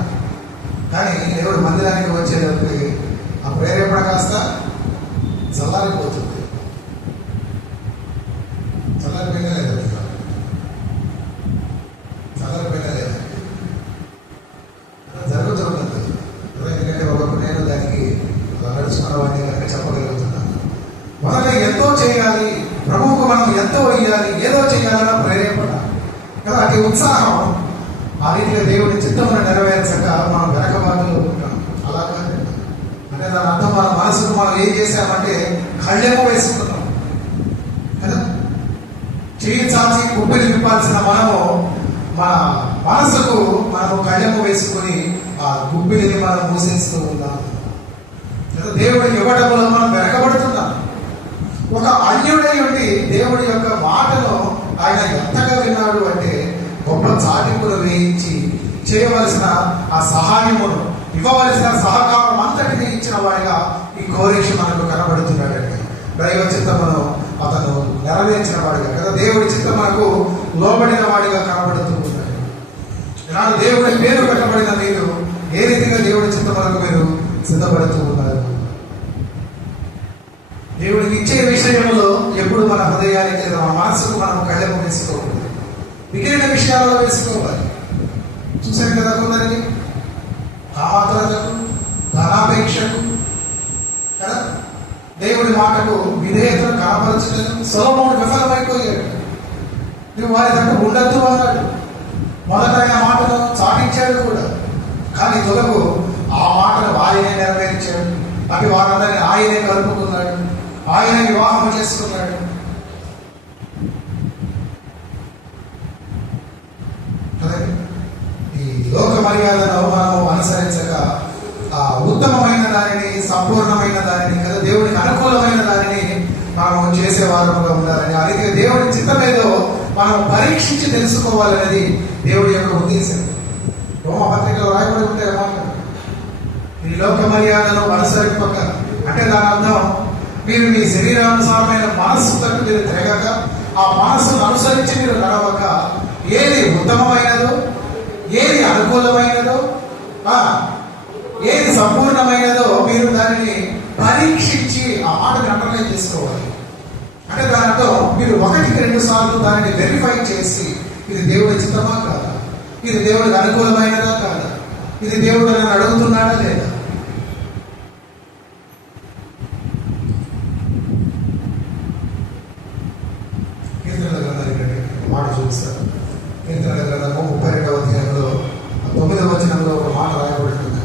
కానీ దేవుడు మందిరానికి వచ్చేటప్పుడు ఆ ప్రేరేపణ కాస్త చల్లారిపోతుంది. చల్లారిపోయినా లేదా? చల్లారిపోయినా లేదా? జరుగుతుంటుంది. ఎందుకంటే ఒకప్పుడు నేను దానికి నడుచుకున్న వాడిని కనుక చెప్పగలుగుతున్నాను. మొదట ఎంతో చేయాలి, ప్రభువుకు మనం ఎంతో ఇయ్యాలి, ఏదో చేయాలన్న ప్రేరేపణ కదా. అది ఉత్సాహం. ఆ రీతిగా దేవుడి చిత్తమును నెరవేర్చక మనం వెనకబాటులో ఉంటాం. అలా కాదు అంటే దాని అర్థం మన మనసుకు మనం ఏం చేశామంటే కళ్ళెము వేసుకున్నాం కదా. చేయి చాచి కుప్పిని విప్పాల్సిన మనము మన మనసుకు మనము కళ్ళెము వేసుకుని ఆ గుప్పిలిని మనం మూసేస్తూ ఉన్నాం కదా. దేవుడికి ఇవ్వడంలో మనం వెనకబడుతున్నాం. ఒక అన్యుడై ఉండి దేవుడి యొక్క మాటను ఆయన ఎంతగా విన్నాడు అంటే గొప్ప చాటింపులు వేయించి చేయవలసిన ఆ సహాయమును, ఇవ్వవలసిన సహకారం అంతటిని ఇచ్చిన వాడిగా ఈ కోరేషు మనకు కనబడుతున్నాడండి. దైవ చిత్తమును అతను నెరవేర్చిన వాడిగా కదా, దేవుడి చిత్తమునకు లోబడిన వాడిగా కనబడుతూ ఉన్నాడు. ఈనాడు దేవుడి పేరు పెట్టబడిన మీరు ఏ రీతిగా దేవుడి చిత్తమునకు మీరు సిద్ధపడుతూ ఉన్నారు? దేవుడికి ఇచ్చే విషయంలో ఎప్పుడు మన హృదయానికి లేదా మన మనసుకు మనం కళ్ళెము వేసుకోవాలి. మిగిలిన విషయాలలో వేసుకోవాలి. చూశాను కదా, కొందరికి కామాతులకు, ధనాపేక్షకు కదా, దేవుడి మాటకు విధేయతను కనపరచలేదు. సొలొమోను విఫలమైపోయాడు. నువ్వు వారి దగ్గర ఉండద్దు అన్నాడు. మొదట ఆయన మాటను చాటించాడు కూడా, కానీ తొలకు ఆ మాటను ఆయనే నెరవేర్చాడు. అవి వారందరినీ ఆయనే కలుపుకున్నాడు, ఆయన వివాహం చేసుకున్నాడు. ఈ లోక మర్యాదను మనము అనుసరించక ఆ ఉత్తమమైన దానిని, సంపూర్ణమైన దానిని కదా, దేవుడికి అనుకూలమైన దానిని మనము చేసేవారముగా ఉండాలని, ఆ రీతిగా దేవుడి చిత్తమేదో మనం పరీక్షించి తెలుసుకోవాలనేది దేవుడి యొక్క ఉద్దేశం. రోమ పత్రికలో రాయబడి ఉంటే మాట, ఈ లోక మర్యాదను అనుసరింపక అంటే దాని అర్థం మీరు మీ శరీరానుసారమైన మనస్సు తట్టు మీరు తిరగక, ఆ మనస్సును అనుసరించి మీరు నడవక, ఏది ఉత్తమమైనదో, ఏది అనుకూలమైనదో, ఏది సంపూర్ణమైనదో మీరు దానిని పరీక్షించి ఆ మాటని అండర్లైన్ చేసుకోవాలి. అంటే దాని అర్థం మీరు 1-2 సార్లు దానిని వెరిఫై చేసి ఇది దేవుడి చిత్తమా కాదా, ఇది దేవుడికి అనుకూలమైనదా కాదా, ఇది దేవుడు నన్ను అడుగుతున్నాడా లేదా. కీర్తనల గ్రంథానికి మాట చూపిస్తారు. కీర్తనల గ్రంథము 32వ అధ్యాయంలో 9వ వచనంలో ఒక మాట రాయబడుతుంది.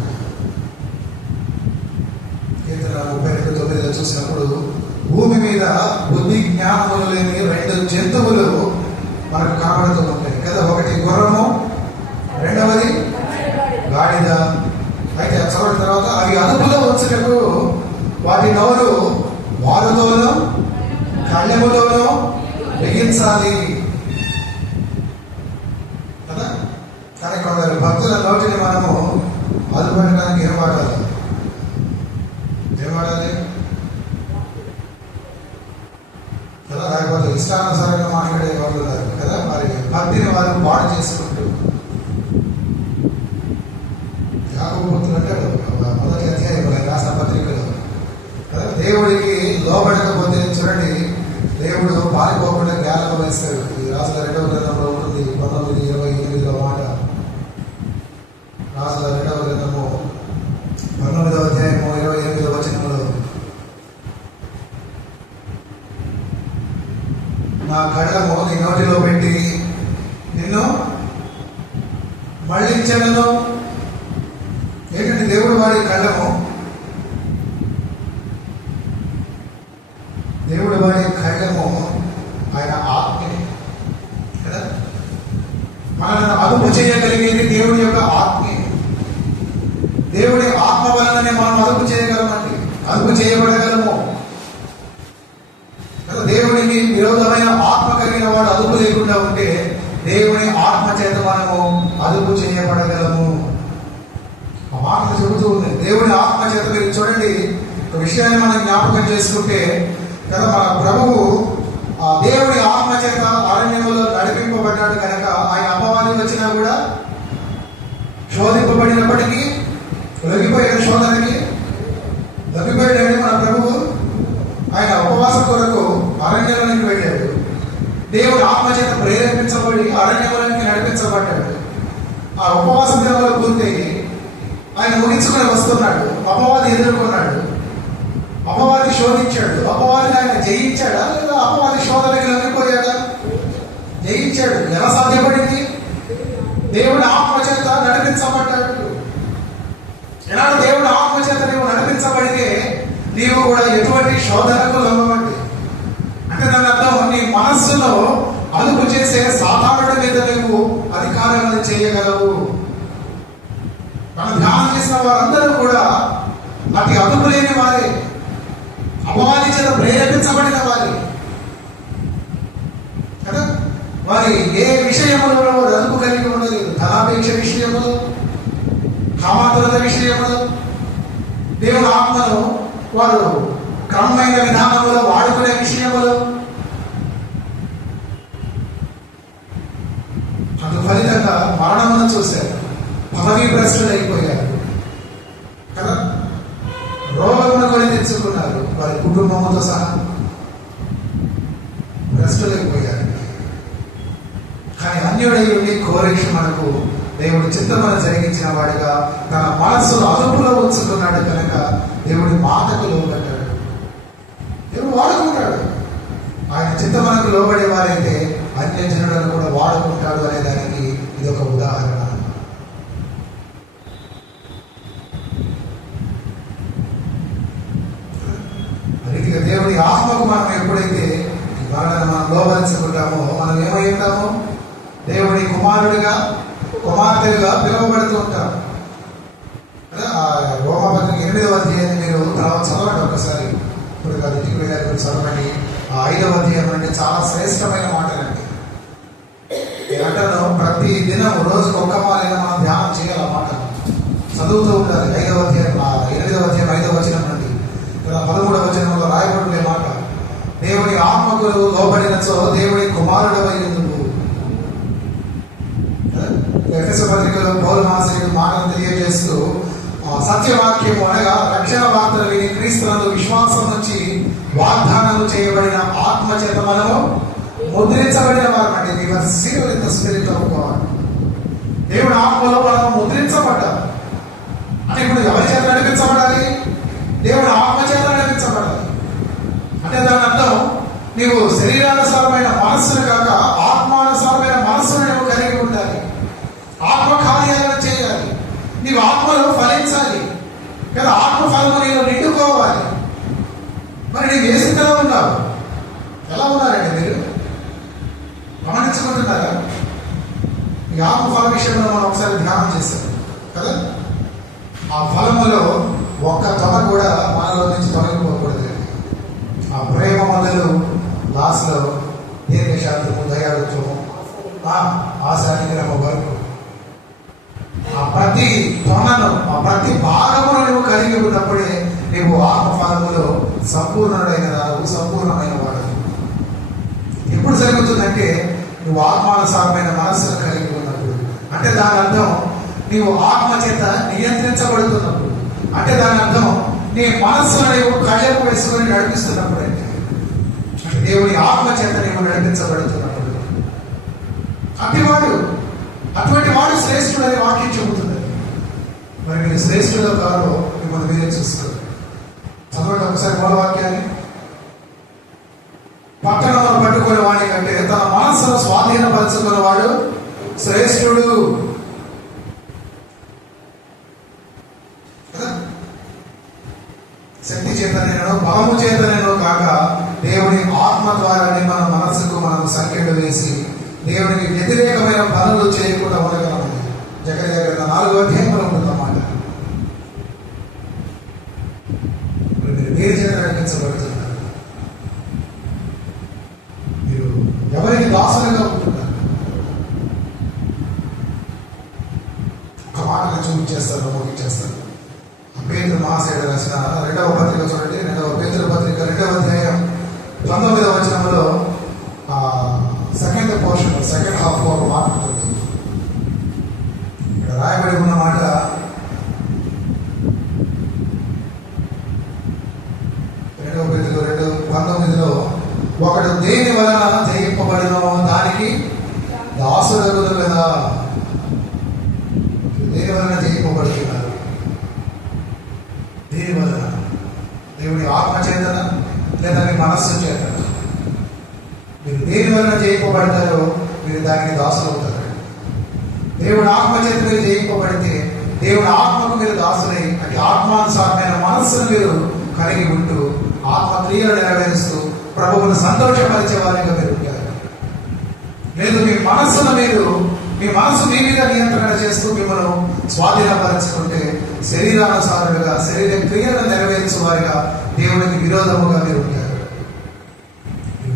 కీర్తన 32:9 చూసినప్పుడు, భూమి మీద బుద్ధి జ్ఞానములు లేని 2 జంతువులు మనకు కనబడుతూ ఉంటాయి కదా. ఒకటి గుర్రము, రెండవది గాడిద. అయితే చదవడం తర్వాత అవి అదుపులో వచ్చేటప్పుడు వాటి నోరు వారుతోనూ కళ్ళెములోనూ బిగించాలి కదా. కానీ కొందరు భక్తుల నోటిని మనము అదుపడడానికి ఏం వాడాలి కదా. లేకపోతే ఇష్టానుసారంగా మాట్లాడే వాళ్ళు ఉన్నారు కదా. మరి భక్తిని వారు పాడు చేసుకుంటూ, యాకోబు భక్తులు అంటాడు మొదటి అధ్యాయం రాసిన పత్రికలో కదా, దేవుడికి లోబడకపోతే చూడండి దేవుడు పారిపోకుండా గేలను వేస్తాడు. ఈ రాజుల 2వ గ్రంథంలో ఉంటుంది 19:28 మాట. రాజుల 2వ గ్రంథము 19వ అధ్యాయము 28వ వచనంలో, నా కళ్ళము నీ నోటిలో పెట్టి నిన్ను మళ్ళించను. ఏంటంటే దేవుడు వాడి కళ్ళము, దేవుడు వాడి కళ్ళము ఆయన ఆత్మే కదా. మనల్ని అదుపు చేయగలిగేది దేవుడి యొక్క ఆత్మే. దేవుడి ఆత్మ వలననే మనం అదుపు చేయగలమండి, అదుపు చేయబడగలము కదా. దేవుడికి విరోధమైన ఆత్మ కలిగిన వాడు అదుపు లేకుండా ఉంటే దేవుని ఆత్మ చేత మనము అదుపు చేయబడగలము. ఆ మాటలు చెబుతూ ఉంది. దేవుని ఆత్మ చేత మీరు చూడండి, ఒక విషయాన్ని మనం జ్ఞాపకం చేసుకుంటే కదా, మన ప్రభువు ఆ దేవుడి ఆత్మ చేత అరణ్యంలో నడిపింపబడ్డాడు కనుక ఆయన అపవాది వచ్చినా కూడా శోధింపబడినప్పటికీ లొంగిపోయాడు. శోధనకి లొంగిపోయాడు మన ప్రభువు. ఆయన ఉపవాసం కొరకు అరణ్యంలోనికి వెళ్ళాడు. దేవుడు ఆత్మ చేత ప్రేరేపించబడి అరణ్యంలోనికి నడిపించబడ్డాడు. ఆ ఉపవాస దినంలో పూర్తయి ఆయన ముగించుకొని వస్తున్నాడు. అపవాది ఎదుర్కొన్నాడు, అపవాది శోధించాడు. అపవాదిని ఆయన జయించాడా లేదా అపవాది శోధనకి లొంగిపోయాడా? జయించాడు. ఎలా సాధ్యపడింది? దేవుడి ఆత్మ చేత నడిపించబడ్డాడు. ఎలాంటి దేవుడి ఆత్మ చేత నీవు నడిపించబడితే నీవు కూడా ఎటువంటి శోధనకు లొంగవండి. అంటే దాని అర్థం నీ మనస్సులో అదుపు చేసే సాధారణ మీద నువ్వు అధికారాలను చేయగలవు. మనం ధ్యానం చేసిన వారందరూ కూడా అతి అదుపు లేని వారే, అపవాది చేత ప్రేరేపించబడిన వారి కదా. వారి ఏ విషయములో వారు అదుపు కలిగి ఉండలేదు. ధనాపేక్ష విషయములు, కామాతురత విషయములు, దేవుని ఆత్మను వారు క్రమమైన విధానంలో వాడుకునే విషయములు, అందు ఫలితంగా మరణమును చూశారు. పదవీ భ్రష్టులు అయిపోయారు కదా. రోగమును కొని తెచ్చుకున్నారు. వారి కుటుంబముతో సహా భ్రష్టులైపోయారు. కానీ అన్యుడై ఉండి కోరేషు మనకు దేవుడు చిత్తమును జరిగించిన వాడిగా తన మనస్సును అదుపులో ఉంచుకున్నాడు కనుక దేవుడి మాటకు లోబడ్డాడు. దేవుడు వాడుకుంటాడు. ఆయన చిత్తమునకు లోబడే వారైతే అన్యజనులను కూడా వాడుకుంటాడు అనే దానికి ఇది ఒక ఉదాహరణ. రీతిగా దేవుడి ఆత్మకు మనం ఎప్పుడైతే ఈ మరణాన్ని మనం లోబరించుకుంటామో మనం ఏమై ఉంటామో దేవుడి కుమారుడిగా కుమార్తెలుగా పిలువబడుతూ ఉంటాం. రోమపత్రిక 8వ అధ్యాయాన్ని మీరు తర్వాత చదవండి ఒకసారి. ఇప్పుడు కాదు, ఇంటికి వెళ్ళారు చదవండి. ఆ 5వ అధ్యాయం అంటే చాలా శ్రేష్టమైన మాటలండి. నేనంటాను ప్రతి దినం రోజుకు ఒక్క మారైనా మనం ధ్యానం చేయాలి. మాట చదువుతూ ఉండాలి. 5వ అధ్యాయం 8వ అధ్యాయం 5వ వచనం నుండి 13వ వచనంలో రాయబడిన మాట, దేవుని ఆత్మకు లోబడినచో దేవుడి కుమారుడవై ఉండు. ఎఫెస పత్రికలో పౌలు మహాశయుడు మాటను తెలియజేస్తూ సత్యవాక్యము అనగా రక్షణ వార్తలు విని క్రీస్తునందు విశ్వాసం నుంచి వాగ్దానము చేయబడిన ఆత్మ చేత మనము ముద్రించబడిన వారు అంటే స్పిరిట్ ఆఫ్ గాడ్. దేవుని ఆత్మలో మనము ముద్రించబడ్డాం. అంటే ఇప్పుడు ఎవరి చేత నడిపించబడాలి? దేవుని ఆత్మ చేత నడిపించబడాలి. అంటే దాని అర్థం నీవు శరీరానుసారమైన మనస్సును కాక ఆత్మానుసారమైన మనస్సును నువ్వు కలిగి ఉండాలి. ఆత్మ కార్యాలను చేయాలి. నీవు ఆత్మలో ఫలించాలి కదా. ఆత్మ ఫలము నీవు నిండుకోవాలి. మరి నీవు ఏ స్థితిలో ఉన్నావు? ఎలా ఉన్నారండి మీరు? గమనించుకుంటున్నారా? ఈ ఆత్మ ఫల విషయంలో మనం ఒకసారి ధ్యానం చేస్తాం కదా. ఆ ఫలములో ఒక్క తొల కూడా మనలో నుంచి తొలగిపోకూడదు. ఆ ప్రేమ మొదలు లాస్ట్లో దీర్ఘశాంతము, దయాళుత్వము, ఆశానిగ్రహం వరకు ఆ ప్రతి తొనను, ఆ ప్రతి భాగమును నువ్వు కలిగి ఉన్నప్పుడే నువ్వు ఆత్మఫలములో సంపూర్ణుడైన దానివు, సంపూర్ణమైన వాడు. ఎప్పుడు జరుగుతుందంటే నువ్వు ఆత్మానుసారమైన మనస్సును కలిగి ఉన్నప్పుడు. అంటే దాని అర్థం నీవు ఆత్మ చేత నియంత్రించబడుతున్నప్పుడు. అంటే దాని అర్థం నీ మనస్సును నీవు కళ్ళెపు వేసుకొని నడిపిస్తున్నప్పుడు. అంటే దేవుని ఆత్మ చేత నీవు నడిపించబడుతున్నప్పుడు. అటువంటి వాడు శ్రేష్ఠుడు అని వాక్యం చెబుతుంది. మరి మీరు శ్రేష్ఠుడు కాదో మిమ్మల్ని మీరే చూసుకోండి. చదవండి ఒకసారి మూల వాక్యాన్ని. పట్టణంలో పట్టుకునే వాడి కంటే తన మనస్సును స్వాధీనపరచుకున్న వాడు శ్రేష్ఠుడు. శక్తి చేతనేనో బలము చేతనేనో కాక దేవుని ఆత్మ ద్వారానే మన మనస్సుకు మనం సంఖ్యలు వేసి దేవునికి వ్యతిరేకమైన పనులు చేయకుండా ఉండగలమని జకర్యా గ్రంథం 4వ అధ్యాయంలో ఉంటుందన్నమాట. మీరు దేని చేత నడిపించబడుతున్నారు? మీరు ఎవరికి దాసులుగా ఉంటున్నారు? ఒక మాటను చూపించేస్తారు, ముగించేస్తారు. పేతురు మహాశయుడు రాసిన 2వ పత్రిక చూడండి. 2వ పేతురు పత్రిక 2వ అధ్యాయం 19వ వచనంలో సెకండ్ పోర్షన్, సెకండ్ హాఫ్ లో ఒక మాట ఉంటుంది. ఇక్కడ రాయబడి ఉన్న మాట, పేతురు 2:19లో ఒకడు దేని వలన జయింపబడినో దానికి దాసుడగును కదా. దేని వలన జయింపబడుతున్నారు? దేని వలన? దేవుడి ఆత్మ చేతన లేదా మీ మనస్సు చేతన? మీరు దేని వలన జయింపబడతారో మీరు దానికి దాసులు అవుతారు. దేవుడి ఆత్మ చేత మీరు జయింపబడితే దేవుడి ఆత్మకు మీరు దాసులై అటు ఆత్మానుసారమైన మనస్సును మీరు కలిగి ఉంటూ ఆత్మ క్రియలు నెరవేరుస్తూ ప్రభువును సంతోషపరిచే వారిగా మీరు ఉంటారు. లేదు మీ మనస్సును మీ మనస్సు మీ మీద నియంత్రణ చేస్తూ మిమ్మల్ని స్వాధీనపరచుకుంటే శరీరానుసారులుగా శరీర క్రియలను నెరవేర్చే వారిగా దేవుడికి విరోధముగా మీరు ఉంటారు.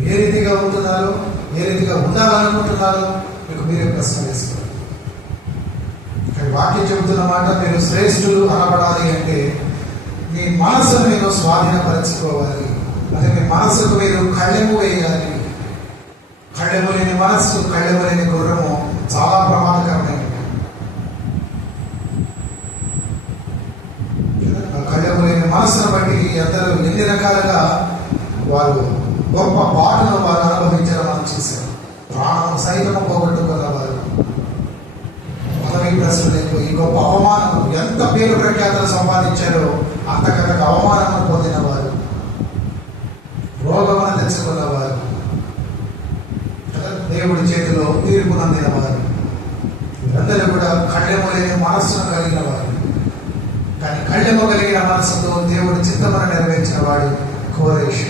ఏ రీతిగా ఉంటున్నారో, ఏ రీతిగా ఉండాలనుకుంటున్నారో మీకు మీరే ప్రశ్న వేసుకోండి. వాక్యం చెబుతున్న మాట, మీరు శ్రేష్ఠులు అనబడాలి అంటే మీ మనస్సును మీరు స్వాధీనపరచుకోవాలి. అంటే మీ మనస్సుకు మీరు కళ్ళెము వేయాలి. కళ్ళెము లేని మనస్సు, కళ్ళెము లేని గుర్రము చాలా ప్రమాదకరమైనది. కళ్ళెము లేని మనస్సును బట్టి అందరూ ఎన్ని రకాలుగా వారు గొప్ప పాటను వారు అనుభవించడం మనం చూశారు. ప్రాణం సైతము పోగొట్టుకున్న వారు, పదవి ప్రశ్నలైపోయి గొప్ప అవమానం, ఎంత పేరు ప్రఖ్యాతలు సంపాదించారో అంతకంతకు అవమానం పొందిన వారు, రోగమును తెచ్చుకున్న వారు, దేవుడి చేతిలో తీర్పు నందిన వారు, వీరందరూ కూడా కళ్ళెము లేని మనస్సును కలిగిన వారు. కానీ కళ్ళెము కలిగిన మనస్సుతో దేవుడి చిత్తమును నెరవేర్చిన వాడు కోరేషు.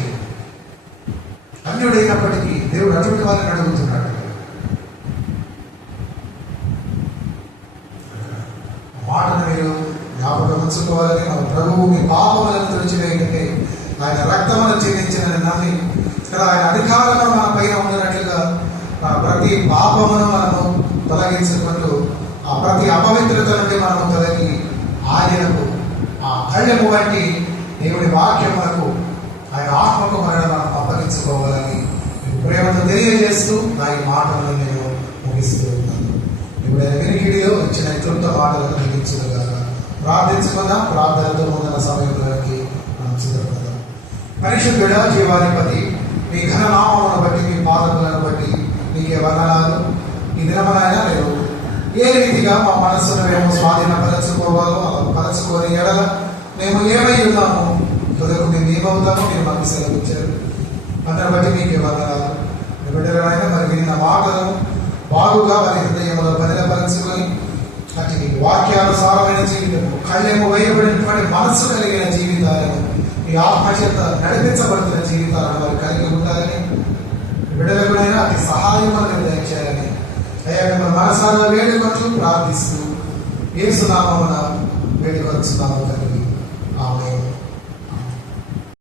అన్యుడైనప్పటికీ దేవుడు అటువంటి వారిని అడుగుతున్నాడు. మాటను మీరు జ్ఞాపకం ఉంచుకోవాలని, మన ప్రభువు మీ పాపములను తుడిచివేయటకే ఆయన రక్తమును చెల్లించినని నమ్మి ఇక్కడ ఆయన అధికారంలో మన పైన ఉన్నట్లుగా మన ప్రతి పాపమును మనము తొలగించుకుంటూ ఆ ప్రతి అపవిత్రత నుండి మనము తొలగి ఆయనకు ఆ కళ్ళెము వంటి దేవుడి వాక్యములకు ఆయన ఆత్మకు మనం అప్పగించుకోవాలని ప్రేమతో తెలియజేస్తూ నా ఈ మాటలను నేను ముగిస్తూ ఉన్నాను. ఇప్పుడు వినికిడిలో ఇచ్చిన క్లుప్త మాటలను ముగించుగా ప్రార్థించుకుందాం. ప్రార్థనతో ముందున్న సమయంలోకి మనం సిద్ధపడదాం. పరిశుద్ధుడ జీవాధిపతి, మీ ఘననామమును బట్టి, మీ పాదములను బట్టి మీకే వందనాలు. ఈ దినమునైనా మీరు ఏ రీతిగా మా మనస్సును మేము స్వాధీనపరచుకోవాలో పరచుకొని ఎడల మేము ఏమై ఉన్నాము తుదకు మేము ఏమవుతామో మీరు మాకు సెలవిచ్చారు. అందరిని బట్టి మీకే వందనాలు. మీ బిడ్డలైనా మరి విన్న మాటలను బాగుగా వారి హృదయంలో బదిలపరచుకొని అటు వాక్యానుసారమైన జీవితం, కళ్ళెము వేయబడినటువంటి మనస్సు కలిగిన జీవితాలను, ఈ ఆత్మచేత నడిపించబడుతున్న జీవితాలను వారు కలిగి ఉండాలని, బిడ్డలకునైనా అతి సహాయం మనకు దయచేయాలని అయ్యా మిమ్మల్ని మనసారా వేడుకొచ్చు ప్రార్థిస్తూ యేసు నామమున వేడుకొచ్చున్నాము.